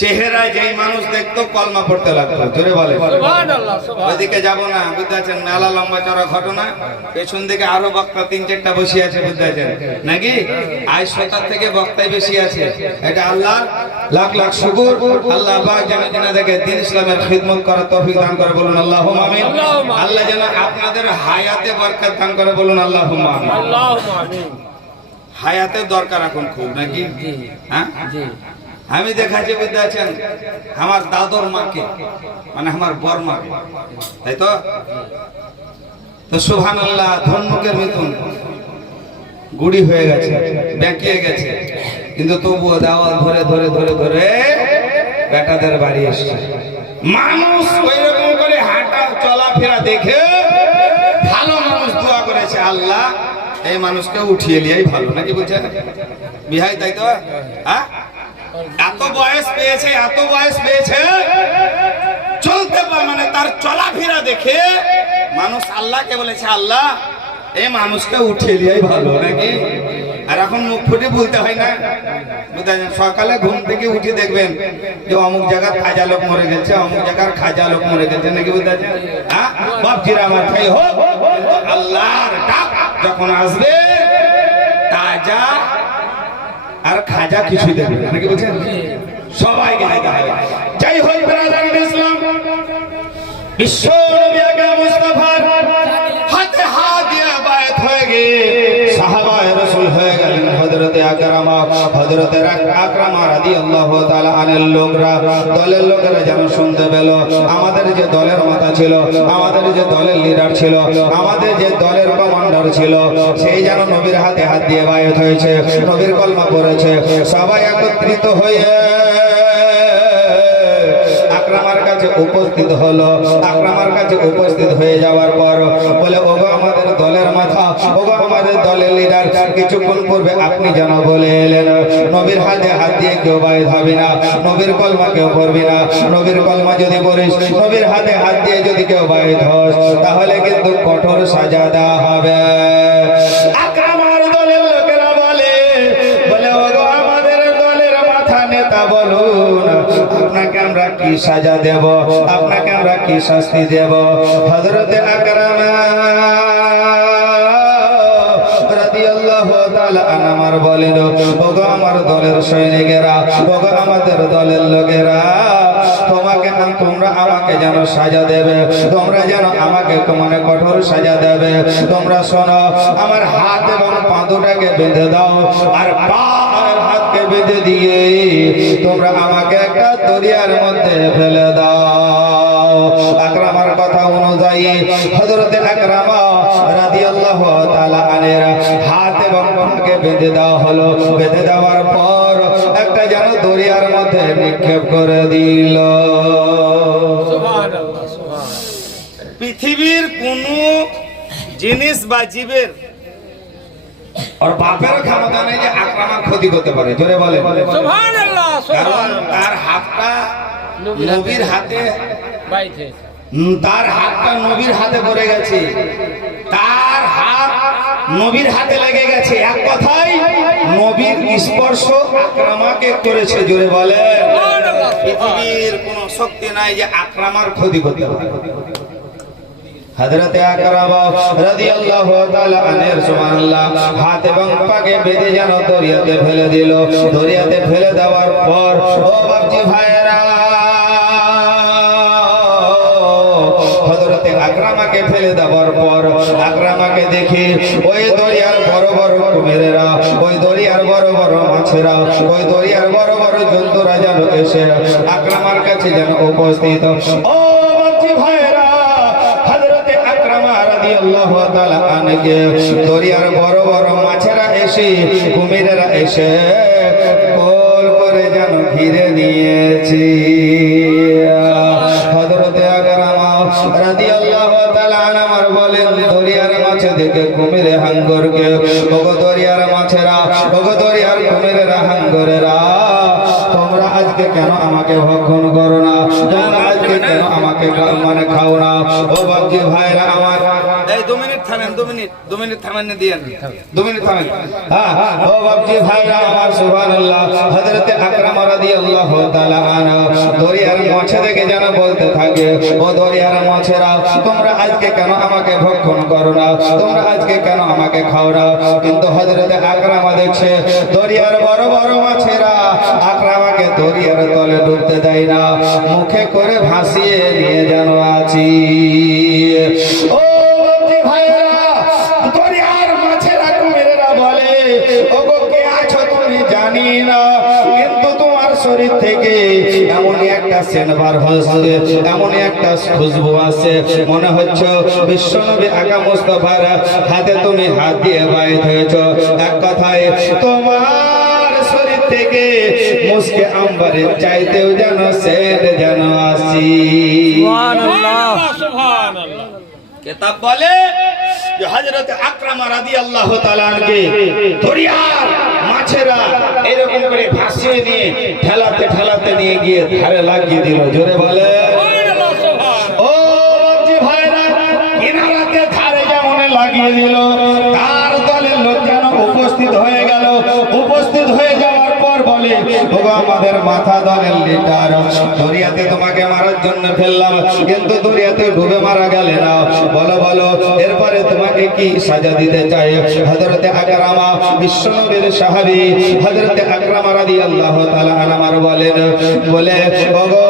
চেহারা যেই মানুষ দেখতো কলমা পড়তে লাগতো। জোরে বলে সুবহানাল্লাহ সুবহানাল্লাহ। ওইদিকে যাব না, বুঝতে পারছেন, মেলা লম্বা চড়া ঘটনা, পেছন দিকে আরো বক্তা 3-4টা বসে আছে, বুঝতে পারছেন নাকি? আজ 70 থেকে বক্তাই বেশি আছে। এটা আল্লাহ লাখ লাখ শুকর, আল্লাহ পাক যেন দেখে দিন ইসলামের খিদমত করার তৌফিক দান করে, বলুন আল্লাহুম্মা আমিন। আল্লাহ যেন আপনাদের হায়াতে বরকত দান করে, বলুন আল্লাহুম্মা আমিন। আল্লাহুম্মা আমিন। হায়াতের দরকার এখন খুব নাকি? হ্যাঁ, জি আমি দেখাচ্ছি, বুঝতে পারছেন, আমার দাদর মাকে, মানে আমার বর মাকে, তাই তো? তো সুবহানাল্লাহ, ধন্যকের মতন গুড়ি হয়ে গেছে, বেঁকিয়ে গেছে, কিন্তু তবুও দাওয়াত ধরে ধরে ধরে ধরে বেটাদের বাড়ি এসছে। মানুষ ওই রকম করে হাঁটা চলাফেরা দেখে ভালো মানুষ দোয়া করেছে, আল্লাহ এই মানুষকে উঠিয়ে নিয়েই ভালো, নাকি বলছেন বিহাই? তাই তো? হ্যাঁ, এত বয়স পেয়েছে, এত বয়স পেয়েছে, চলতে মানে তার চলাফেরা দেখে মানুষ আল্লাহকে বলেছে, আল্লাহ এই মানুষকে উঠিয়ে দিয়াই ভালো, নাকি? আর এখন মুখ ফুটে বলতে হয় না, সকালে ঘুম থেকে উঠে দেখবেন যে অমুক জায়গার খাজা লোক মরে গেছে, অমুক জায়গার খাজা লোক মরে গেছে, নাকি? বুঝতে পারছেন? হ্যাঁ, বাপজিরা মাথায় হোক, আল্লাহর ডাক যখন আসবে তাজা আর খাজা কিছুই দেখবে, নাকি বলছেন? সবাইকে যেতে হবে। যাই হোক ব্রাদার ইসলাম, বিশ্ব নবী আগে মুস্তাফার হাতে হাত দিয়ে বায়াত হয়ে গিয়ে সাহাবায়ে রাসূল হয়ে গেলেন হযরতে আকরামা। হযরতে আকরামা রাদিয়াল্লাহু তাআলা আনহু লোকরা, দলের লোকেরা যেন শুনতে পেল, আমাদের যে দলের মাথা ছিল, আমাদের যে দলের লিডার ছিল, আমাদের যে দলের কমান্ডার ছিল, সেই যেন নবীর হাতে হাত দিয়ে বায়াত হয়েছে, নবীর কলমা পড়েছে। সবাই একত্রিত হয়ে আকরামার কাছে উপস্থিত হলো। আকরামার কাছে উপস্থিত হয়ে যাওয়ার পর বলে, ওগো আমাদের দলের মাথা, ওগো আমাদের দলের লিডার, কিছুক্ষণ পূর্বে আপনি যেন বলে এলেন নবীর হাতে হাত দিয়ে কেউ বায়াত হবে না, নবীর কলমা কেউ পড়বি না। নবীর কলমা যদি পড়িস, নবীর হাতে হাত দিয়ে যদি কেউ বায়াত হস, তাহলে কিন্তু কঠোর সাজা দেওয়া হবে। আকরামার দলের লোকেরা বলে, ওগো আমাদের দলের মাথা নেতা, বলুন আপনাকে আমরা কি সাজা দেব, আপনাকে আমরা কি শাস্তি দেব? হযরতে আকরামা রাদিয়াল্লাহু তাআলা আনহু বলেন, ওগো আমার দলের সৈনিকেরা, ওগো আমাদের দলের লোকেরা, তোমরা আমাকে যেন সাজা দেবে, তোমরা যেন আমাকে মানে কঠোর সাজা দেবে। তোমরা শোনো, আমার হাত এবং পা দুটাকে বেঁধে দাও, আর পা আর হাতকে বেঁধে দিয়ে তোমরা আমাকে একটা দরিয়ার মধ্যে ফেলে দাও। আকরামার কথা অনুযায়ী হযরতে আকরামা রাদিয়াল্লাহু তাআলা আনহর হাত এবং পাকে বেঁধে দেওয়া হলো। বেঁধে দেওয়ার পর একটা যেন দরিয়ার মধ্যে নিক্ষেপ করে দিল। সুবহানাল্লাহ, সুবহান। পৃথিবীর কোন জিনিস বা জীবের আর বাপের ক্ষমতা নেই যে আকরামার ক্ষতি করতে পারে, জোরে বলে। সুবহানাল্লাহ, কারণ সুবহানাল্লাহ। তার হাতটা নবীর হাতে, বাইতে তার হাতটা নবীর হাতে পড়ে গেছে, তার হাত নবীর হাতে লেগে গেছে। এক কথায় নবীর স্পর্শ আকরামাকে করেছে, জোরে বলে। সুবহানাল্লাহ, পৃথিবীর কোনো শক্তি নাই যে আকরামার ক্ষতি করতে পারে। হযরতে আকরামা রাদিয়াল্লাহু তাআলা আনহু সুবহানাল্লাহ হাত এবং পাকে বেঁধে যেন দরিয়াতে ফেলে দিল। দরিয়াতে ফেলে দেওয়ার পর ও বাপজি ভাইরা, হযরতে আকরামাকে ফেলে দেওয়ার পর আকরামাকে দেখে ওই দরিয়ার বড় বড় কুমিরেরা, ওই দরিয়ার বড় বড় মাছেরা, ওই দরিয়ার বড় বড় জন্তুরা যেন এসে আকরামার কাছে যেন উপস্থিত। ও বাপজি ভাইরা, হযরতে আকরামা রাদিয়াল্লাহু তাআলা আনকে দরিয়ার বড় বড় মাছেরা এসে, কুমিরেরা এসে গোল করে যেন ঘিরে নিয়েছে। হযরতে আকরামা রাদিয়াল্লাহু তাআলা আনহু বলেন, দরিয়ার মাছে দেখে কুমিরে হাঙ্গরকে, ওগো দরিয়ার মাছেরা, ওগো দরিয়ার কুমিরেরা, হাঙ্গরেরা, তোমরা আজকে কেন আমাকে ভক্ষণ করো না? তোমরা আজকে কেন আমাকে মানে খাও না? ও বাপজি ভাইরা আমার, এই 2 মিনিট থামেন, 2 মিনিট থামেন না দিয়েন। 2 মিনিট থামেন। হ্যাঁ, ও বাপজি ভাইরা আমার, সুবহানাল্লাহ। হযরতে আকরামা রাদিয়াল্লাহু তাআলা আনহু দরিয়ার মাছে দেখে যেন বলতে থাকে, ও দরিয়ার মাছেরা, তোমরা আজকে কেন আমাকে ভক্ষণ করো না? তোমরা আজকে কেন আমাকে খাও না? কিন্তু হযরতে আকরামা দেখছে দরিয়ার বড় বড় মাছেরা আকরামাকে দরিয়ার তলে ডুবতে দেয় না, মুখে করে ভাসিয়ে নিয়ে যেন আছি। ও বাপজি ভাইরা, দরিয়ার মাছেরা কুমিরেরা বলে, ওগো কে আছো তুমি জানি না, কিন্তু তোমার শরীর থেকে এমনই একটা সেন্ট বার হচ্ছে, এমনই একটা খুশবু আছে, মনে হচ্ছে বিশ্বনবী আকা মুস্তাফার হাতে তুমি হাত দিয়ে বাইর হয়েছো। এক কথায় তোমার শরীর থেকে মুস্কে আম্বারের চাইতেও যেন সেন্ট যেন আসি। সুবহানাল্লাহ, সুবহানাল্লাহ। কিতাব বলে যে হযরত আকরামা রাদিয়াল্লাহু তাআলা আনকে দরিয়ার মাছেরা এরকম করে ভাসিয়ে নিয়ে ঠেলাতে ঠেলাতে নিয়ে গিয়ে ধারে লাগিয়ে দিল, জোরে বলে। সুবহানাল্লাহ, সুবহানাল্লাহ। ও বাপজি ভাইরা, কিনারাতে ধারে যেমন লাগিয়ে দিল, তার দলের লোক যেন উপস্থিত হয়ে গেল। উপস্থিত হয়ে যাওয়ার পর বলে, ওগো আমাদের মাথা দলের লিডার, দরিয়াতে তোমাকে মারার জন্য ফেললাম, কিন্তু দরিয়াতে ডুবে মারা গেলে না, বলো বলো এরপরে তোমাকে কি সাজা দিতে চাই? হযরতে আকরামা বিশ্বনবীর সাহাবী হযরতে আকরামা রাদিয়াল্লাহু তাআলা আনহু বলেন, বলে ওগো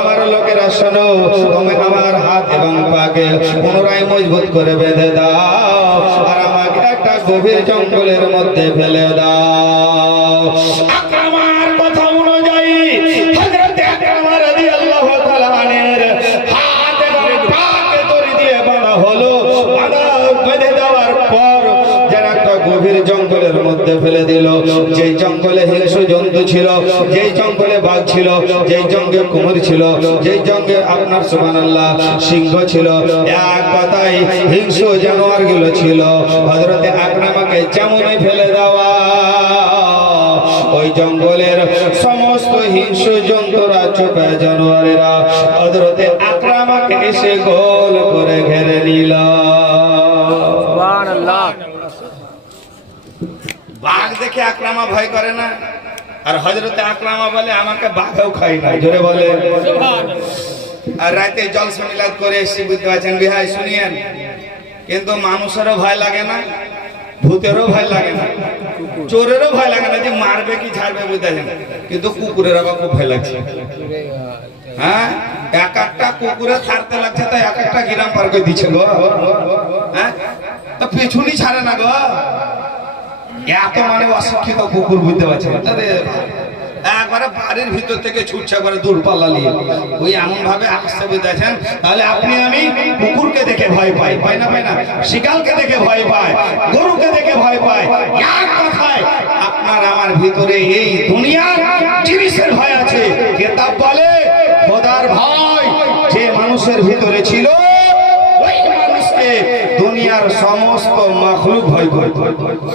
আমার লোকেরা শোনো, তুমি আমার হাত এবং পাকে পুনরায় মজবুত করে বেঁধে দাও, আর আমাকে একটা গভীর জঙ্গলের মধ্যে ফেলে দাও। আকরামার কথা অনুযায়ী হযরতে আকরামা রাদিয়াল্লাহু তাআলা আনহুর হাত এবং পাকে দড়ি দিয়ে বাঁধা হলো। বাঁধা বেঁধে দেওয়ার পর যেন একটা গভীর জঙ্গলের মধ্যে ফেলে দিল। যেই জঙ্গলে হিংস্র জন্তু ছিল, যেই জঙ্গলে বাঘ ছিল, যেই জঙ্গলে কুমির ছিল, যেই জঙ্গলে আপনার সুবহানাল্লাহ সিংহ ছিল, এক কথায় হিংস্র জানোয়ারগুলো ছিল, হযরতে আকরামাকে যেমনই ফেলে দেওয়া, ওই জঙ্গলের সমস্ত হিংস্র জন্তুরা, চোপে জানোয়ারেরা হযরতে আকরামাকে এসে গোল করে ঘিরে নিল। সুবহানাল্লাহ। বাঘ দেখে আকরামা ভয় করে না, আর হযরতে আকরামা বলে, আমাকে বাঘও খাই না, জোরে বলে। সুবহানাল্লাহ। আর রাতে জলসা মিলাদ করে এসে বুঝতে পারছেন বিহাই শুনিয়েন, কিন্তু মানুষেরও ভয় লাগে না, ভূতেরও ভয় লাগে না, চোরেরও ভয় লাগে না যে মারবে কি ছাড়বে বুঝতে পারছেন, কিন্তু কুকুরের আবার খুব ভয় লাগছে। হ্যাঁ এক একটা কুকুরে ছাড়তে লাগছে তাই এক একটা গ্রাম পার করে দিচ্ছে গো। হ্যাঁ তো পেছনই ছাড়ে না গো, এত মানে অশিক্ষিত কুকুর বুঝতে পারছে। আরে একবারে বাড়ির ভিতর থেকে ছুটছে একবারে দূরপাল্লা নিয়ে, ওই এমন ভাবে আসতে বুঝতেছেন। তাহলে আপনি আমি কুকুরকে দেখে ভয় পাই, পাই না পাই না, শিকালকে দেখে ভয় পাই, গরুকে দেখে ভয় পাই, এক কথায় আপনার আমার ভিতরে এই দুনিয়ার জিনিসের ভয় আছে। কিতাব বলে খোদার ভয় যে মানুষের ভিতরে ছিল ওই মানুষকে দুনিয়ার সমস্ত মাখলুক ভয় করে।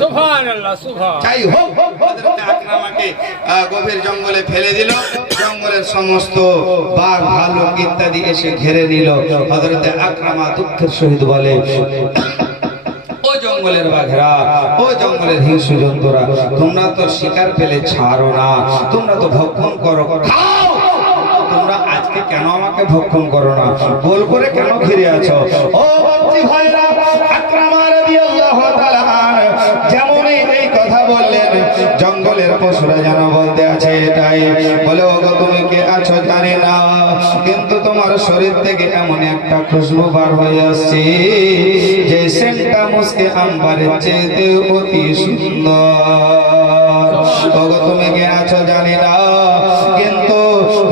সুবহানাল্লাহ সুবহান। যাই হোক, হযরত আকরামাকে গভীর জঙ্গলে ফেলে দিল, জঙ্গলের সমস্ত বাঘ ভালুক ইত্যাদি এসে ঘিরে নিল। হযরত আকরামা দুঃখের সহিত বলে, ও জঙ্গলের বাঘেরা, ও জঙ্গলের হিংস্র জন্তুরা, তোমরা তো শিকার পেলে ছাড়ো না, তোমরা তো ভক্ষণ করো, খাও। তোমরা আজকে কেন আমাকে ভক্ষণ করো না, গোল করে কেন ঘিরে আছো? ও বাপজি ভাইরা, আকরামা রাদিয়াল্লাহু তাআলা যেমনই এই কথা বললেন, জঙ্গলের পশুরা যেন বলতে আছে এটাই, বলে ওগো তুমি কে আছো জানি না, কিন্তু তোমার শরীর থেকে এমন একটা খুশবু বার হয়ে আসছে যে সেন্টটা মুসকে আম্বারের চেয়ে অতি সুন্দর। ওগো তুমি কে আছো জানি না, কিন্তু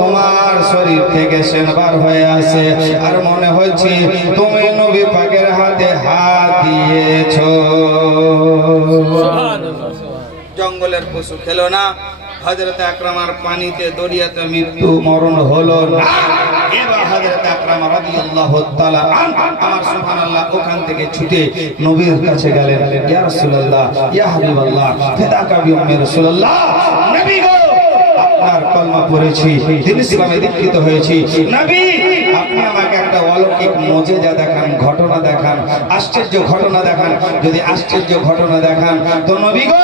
তোমার শরীর থেকে সেন বার হয়ে আসে, আর মনে হচ্ছে তুমি নবী পাকের হাতে হাত দিয়েছো। জঙ্গলের পশু খেলো না, হযরত আকরামার পানিতে দরিয়াতে মৃত্যু মরণ হলো না। এবার হযরত আকরামা রাদিয়াল্লাহু তাআলা আমার সুবহানাল্লাহ ওখান থেকে ছুটে নবীর কাছে গেলেন। ইয়া রাসূলুল্লাহ, ইয়া হাবিবাল্লাহ, ফিদাকা বিউম্মি রাসূলুল্লাহ, নবী গো আপনার কলমা পড়েছি, দিন ইসলামে দীক্ষিত হয়েছি, নবী আপনি আমাকে একটা অলৌকিক মুজিজা দেখান, ঘটনা দেখান, আশ্চর্য ঘটনা দেখান। যদি আশ্চর্য ঘটনা দেখান তো নবী গো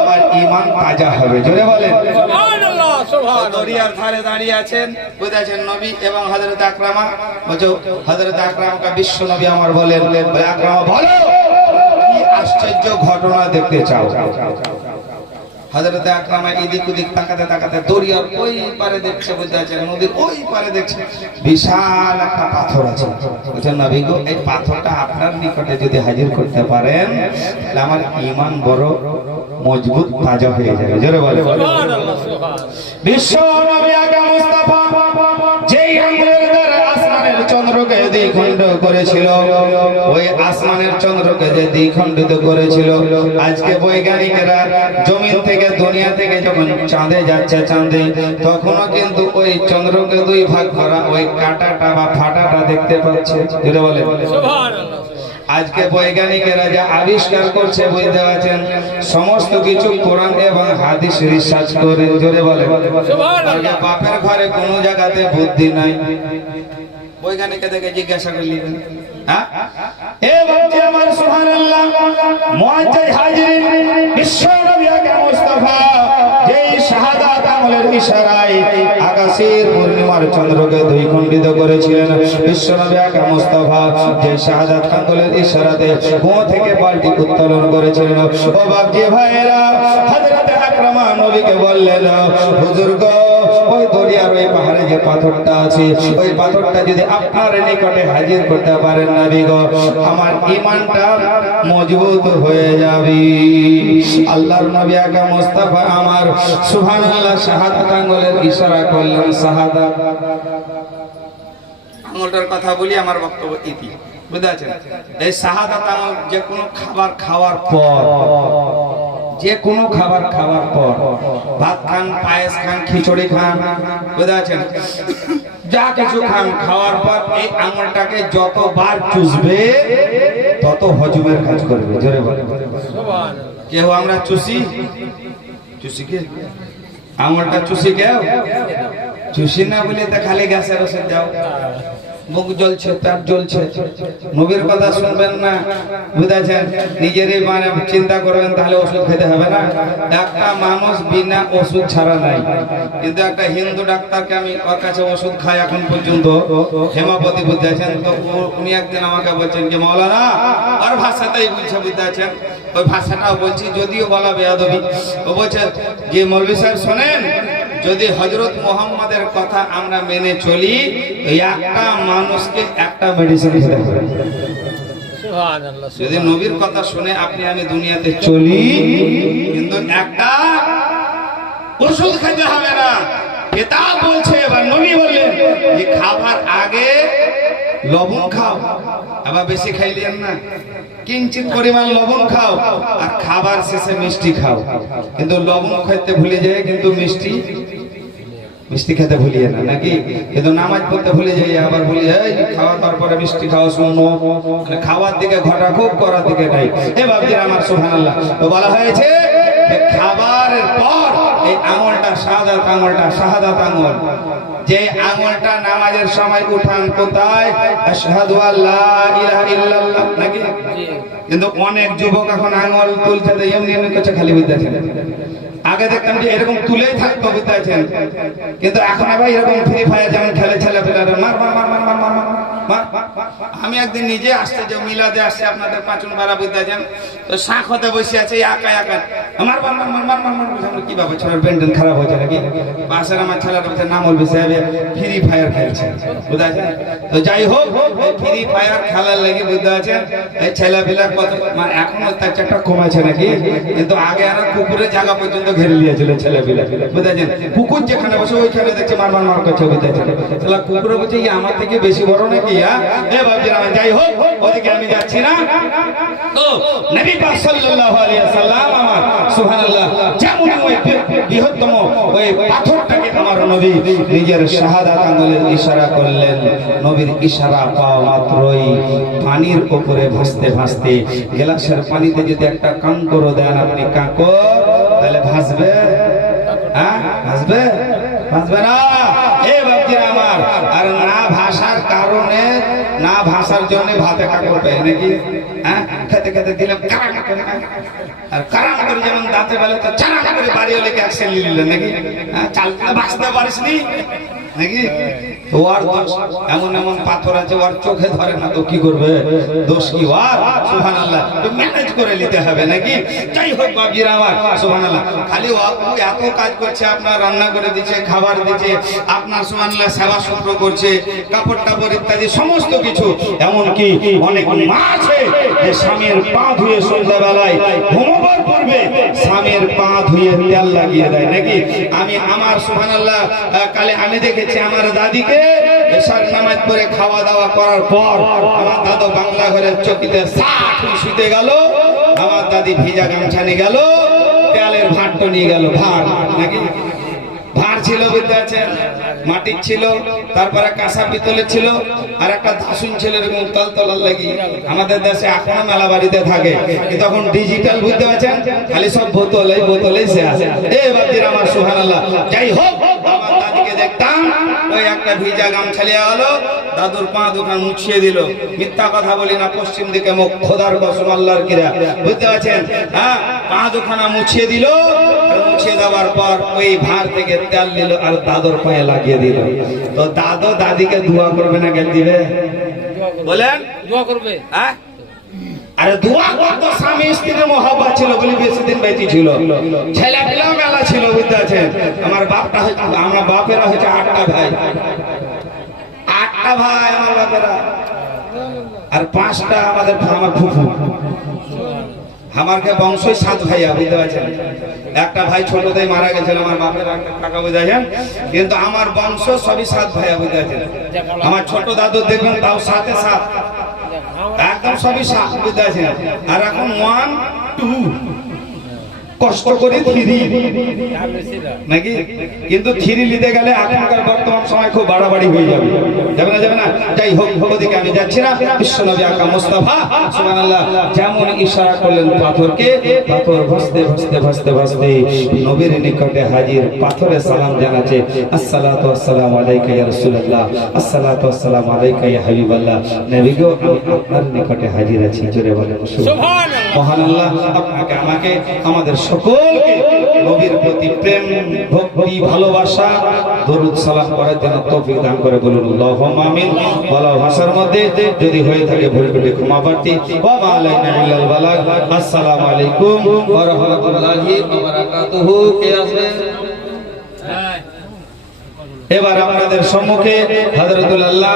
আমার ঈমান তাজা হবে। জোরে বলেন সুবহানাল্লাহ সুবহানাল্লাহ। দরিয়ার ধারে দাঁড়িয়ে আছেন, বুঝেছেন নবী এবং হযরত আকরামা। বলছো হযরত আকরামাকে বিশ্ব নবী আমার বলেন, আকরামা বলো কি আশ্চর্য ঘটনা দেখতে চাও? হযরত আকরামা এদিক ওদিক তাকাতে তাকাতে দরিয়ার ওই পারে দেখছে, বুঝতে পারছেন, নদীর ওই পারে দেখছে বিশাল একটা পাথর আছে। বলছেন নবী গো এই পাথরটা আপনার নিকটে যদি হাজির করতে পারেন তাহলে আমার ঈমান বড় মজবুত তাজা হয়ে যাবে। জোরে বলেন সুবহানাল্লাহ সুবহান। বিশ্ব নবী আকা মুস্তাফা যেই আঙ্গুলের দ্বারা আসমানের চন্দ্রকে দ্বিখণ্ড করেছিল, ওই আসমানের চন্দ্রকে যে দ্বিখণ্ডিত করেছিল, আজকে বৈজ্ঞানিকেরা জমিন থেকে দুনিয়া থেকে যখন চাঁদে যাচ্ছে চাঁদে, তখনও কিন্তু ওই চন্দ্রকে দুই ভাগ করা ওই কাটাটা বা ফাটাটা দেখতে পাচ্ছে। যেটা বলে সুবহানাল্লাহ। আজকে বৈজ্ঞানিকেরা যা আবিষ্কার করছে বুঝতে পারছেন, সমস্ত কিছু কোরআন এবং হাদিস রিসার্চ করে। জোরে বলে সুবহানাল্লাহ। বাপের ঘরে কোনো জায়গাতে বুদ্ধি নাই, বৈজ্ঞানিকে দেখে জিজ্ঞাসা করলি হ্যাঁ এ বাপজি আমার সুবহানাল্লাহ। মুআজ্জাজ হাজিরিন, বিশ্ব নবী আকা মুস্তাফা যেই শাহাদাত আমলের ইশারায় আকাশের পূর্ণিমার চন্দ্রকে দ্বিখণ্ডিত করেছিলেন, বিশ্ব নবী আকা মুস্তাফা যে শাহাদাত আঙ্গুলের ইশারাতে কুয়ো থেকে বালতি উত্তোলন করেছিলেন। ও বাপজি ভাইরা, হযরত আকরামা নবীকে বললেন, হুজুর গো ওই দরিয়ার ওই পাহাড়ে যে পাথরটা আছে, ওই পাথরটা যদি আপনার নিকটে হাজির করতে পারেন নবী গো, আমার ঈমানটা মজবুত হয়ে যাবে। আল্লাহর নবী আকা মুস্তাফা আমার সুবহানাল্লাহ শাহাদাত আঙ্গুলের ইশারা করলেন। শাহাদাত আঙ্গুলটার কথা বলি, আমার বক্তব্য ইতি, বুঝেছেন? এই শাহাদাত আঙ্গুল যে কোনো খাবার খাওয়ার পর, যে কোনো খাবার খাওয়ার পর, ভাত খান, পায়েস খান, খিচুড়ি খান, বুঝেছেন, যা কিছু খান, খাওয়ার পর এই আঙুলটাকে যতবার চুষবে তত হজমের কাজ করবে। জোরে বলে সুবহানাল্লাহ। কেউ আমরা চুষি, চুষি কে আঙুলটা চুষি কেউ চুষি না বলে তা খালি গ্যাসের ওষুধ দাও, মুখ জ্বলছে, পেট জ্বলছে, নবীর কথা শুনবেন না, বুঝেছেন, নিজেরই মানে চিন্তা করবেন, তাহলে ওষুধ খেতে হবে না। একটা মানুষ বিনা ওষুধ ছাড়া নাই, কিন্তু একটা হিন্দু ডাক্তারকে আমি ওর কাছে ওষুধ খাই এখন পর্যন্ত, হেমাপতি, বুঝেছেন, তো উনি একদিন আমাকে বলছেন যে মাওলানা, আর ভাষাটাই বলছে, বুঝেছেন, ওই ভাষাটাও বলছি, যদিও বলা বেয়াদবি। ও বলছে যে মৌলভী সাহেব শোনেন, যদি হযরত মুহাম্মাদের কথা আমরা মেনে চলি তো একটা মানুষকে একটা মেডিসিন খেতে হবে। সুবহানাল্লাহ। যদি নবীর কথা শুনে আপনি আমি দুনিয়াতে চলি কিন্তু একটা ওষুধ খেতে হবে না। কিতাব বলছে বা নবী বললেন যে খাবার আগে লবণ খাও, আবার বেশি খাইলেন না, কিঞ্চিত পরিমাণ লবণ খাও, আর খাবার শেষে মিষ্টি খাও। কিন্তু লবণ খেতে ভুলে যায় কিন্তু মিষ্টি খেতে ভুলিয়ে না নাকি? কিন্তু নামাজ পড়তে ভুলে যাই, আবার বলি এই খাওয়া দাওয়ার পরে মিষ্টি খাওয়া শুনবো, মানে খাওয়ার দিকে ঘটা খুব, করার দিকে নাই। এ বাবজি আমার সুবহানাল্লাহ। তো বলা হয়েছে যে খাবারের পর এই আঙুলটা শাহাদাত আঙুল, যে আঙুলটা নামাজের সময় উঠান কোথায়? আশহাদু আল্লা ইলাহা ইল্লাল্লাহ নাকি? কিন্তু অনেক যুবক এখন আঙুল তুলছে তো এমনি করছে, খালি বুঝতেছেন। আগে দেখতাম যে এরকম তুলেই থাকতো, বুঝতেছেন, কিন্তু এখন আবার এরকম ফ্রি ফায়ার যেমন খেলে ছেলেপেলেরা মার মার মার মার মার মার মার। আমি একদিন নিজে আসছে যে মিলাদে আসছে আপনাদের পাঁচন পাড়া, বুঝতেছেন, তো শাঁখ হতে বসে আছে একা একা আমার মার মার মার মার মার মার। কি বাবা ছেলের ব্যান্ডেন খারাপ হয়েছে নাকি? পাশের আমার ছেলেটা বলছে নাম বলবে সাহেব ফ্রি ফায়ার খেলছে, বুঝতেছেন। তো যাই হোক ফ্রি ফায়ার খেলার লেগে বুঝতেছেন এই ছেলেপেলা কত মানে এখন অত্যাচারটা কমেছে নাকি? কিন্তু আগে আর কুকুরের জায়গা পর্যন্ত ঘিরে নিয়েছিল ছেলেপেলা, বুঝতেছেন। কুকুর যেখানে বসে ওইখানে দেখছে মার মার মার করছে, বুঝতেছেন। তাহলে কুকুরে বলছে আমার থেকে বেশি বড় নাকি? যাই হোক ওদিকে আমি যাচ্ছি না। তো নবী পাক সাল্লাল্লাহু আলাইহি ওয়াসাল্লাম আমার সুবহানাল্লাহ যেমন ওই বৃহত্তম ওই পাথরটাকে আমার নবী নিজের শাহাদাত আঙ্গুলের ইশারা করলেন। নবীর ইশারা পাওয়া মাত্রই পানির উপরে ভাসতে ভাসতে গ্লাসের পানিতে যদি একটা কাঁকর দেন আপনি, কাঁকর তাহলে ভাসবে? হ্যাঁ ভাসবে? ভাসবে না। এ বাপজিরা আমার, আর না ভাষার কারণে, না ভাষার জন্য ভাতে কাকর পায় নাকি? হ্যাঁ খেতে খেতে দিলাম কারাম করে, আর কারাম করে যেমন দাঁতে বেলে তো চারাম করে বাড়ি হলে অ্যাকশন নিলেন নাকি? হ্যাঁ চালতে বাঁচতে পারিস নি নাকি? ওর দোষ এমন এমন পাথর আছে ওর চোখে ধরে না, তো কি করবে? দোষ কি ওর? সুবহানাল্লাহ। ম্যানেজ করে নিতে হবে নাকি? যাই হোক বাবজিরা আমার সুবহানাল্লাহ, খালি ও এত কাজ করছে, আপনার রান্না করে দিচ্ছে, খাবার দিচ্ছে, আপনার সুবহানাল্লাহ সেবা শুশ্র করছে, কাপড় টাপড় ইত্যাদি সমস্ত কিছু। এমনকি অনেক মা আছে যে স্বামীর পা ধুয়ে সন্ধ্যাবেলায় ঘুমাবার পূর্বে স্বামীর পা ধুয়ে তেল লাগিয়ে দেয় নাকি? আমি আমার সুবহানাল্লাহ কালে আমি দেখেছি আমার দাদিকে এশার নামাজ পড়ে খাওয়া দাওয়া করার পর আমার দাদু বাংলা ঘরের চকিতে শুতে গেল, আমার দাদি ভিজা গামছা নিয়ে গেল, তেলের ভাঁড়টা নিয়ে গেল। ভাঁড় নাকি? ভাঁড় ছিল বুঝতে আছেন, মাটির ছিল, তারপরে কাঁসা পিতলের ছিল, আর একটা ধাসুন ছিল এরকম তলতলার লাগি। আমাদের দেশে এখনো মেলা বাড়িতে থাকে, কিন্তু এখন ডিজিটাল বুঝতে পারছেন, খালি সব বোতলেই সে আছে। এ বাপজিরা আমার সুবহানাল্লাহ। যাই হোক আমার দাদিকে দেখতাম ওই একটা ভিজা গামছা লিয়ে গেল, দাদুর পা দুখান মুছিয়ে দিল। মিথ্যা কথা বলি না, পশ্চিম দিকে মুখ, খোদার কসম আল্লাহর কিরা, বুঝতে পারছেন? হ্যাঁ পা দুখানা মুছিয়ে দিল, মুছিয়ে দেওয়ার পর ওই ভাঁড় থেকে তেল নিল আর দাদুর পায়ে লাগিয়ে দিল। তো দাদু দাদিকে দোয়া করবে না গেল দিবে? বলেন দোয়া করবে। হ্যাঁ আরে দোয়া করতো, স্বামী স্ত্রীর মহব্বত ছিল বলে বেশি দিন বেঁচে ছিল, ছেলে পেলেও মেলা ছিল, বুঝতে আছেন। আমার বাপটা হচ্ছে, আমার বাপেরা হচ্ছে 8টা ভাই, 8টা ভাই আমার বাপেরা, আর 5টা আমাদের আমার ফুফু। আমারকে বংশই 7 ভাইয়া, বুঝতে পারছেন। একটা ভাই ছোটতেই মারা গেছিল আমার বাপের একটা কাকা, বুঝতে পারছেন, কিন্তু আমার বংশ সবই 7 ভাইয়া, বুঝতে পারছেন। আমার ছোট দাদু দেখবেন তাও 7-এ 7, একদম সবই 7, বুঝতে পারছেন। আর এখন 1, 2 কষ্ট করে 3 নাকি? কিন্তু 3 নিতে গেলে এখনকার বর্তমান সময় খুব বাড়াবাড়ি হয়ে যাবে, যাবে না? যাবে না? যাই হোক ওদিকে আমি যাচ্ছি না। বিশ্বনবী আকা মুস্তাফা সুবহানাল্লাহ যেমন ইশারা করলেন পাথরকে, পাথর ভাসতে ভাসতে ভাসতে ভাসতে নবীর নিকটে হাজির। পাথরে সালাম জানাচ্ছে, আসসালাতু ওয়াসসালামু আলাইকা ইয়া রাসূলুল্লাহ, আসসালাতু ওয়াসসালামু আলাইকা ইয়া হাবিবাল্লাহ। নবী গো আমি আপনার নিকটে হাজির আছি। জোরে বলেন সুবহানাল্লাহ। মহান আল্লাহ আপনাকে আমাকে আমাদের সকলকে নবীর প্রতি প্রেম, ভক্তি, ভালোবাসা, দরুদ সালাম করার জন্য তৌফিক দান করে বলুন আল্লাহুম্মা আমিন। বলা ভাষার মধ্যে যদি হয়ে থাকে ভুল ত্রুটি ক্ষমা প্রার্থী। ওয়া মা আলাইনা ইল্লাল বালাগ। আসসালামু আলাইকুম ওয়া রাহমাতুল্লাহি ওয়া বারাকাতুহু। কে আছে? এবার আপনাদের সম্মুখে হযরতুল আল্লাহ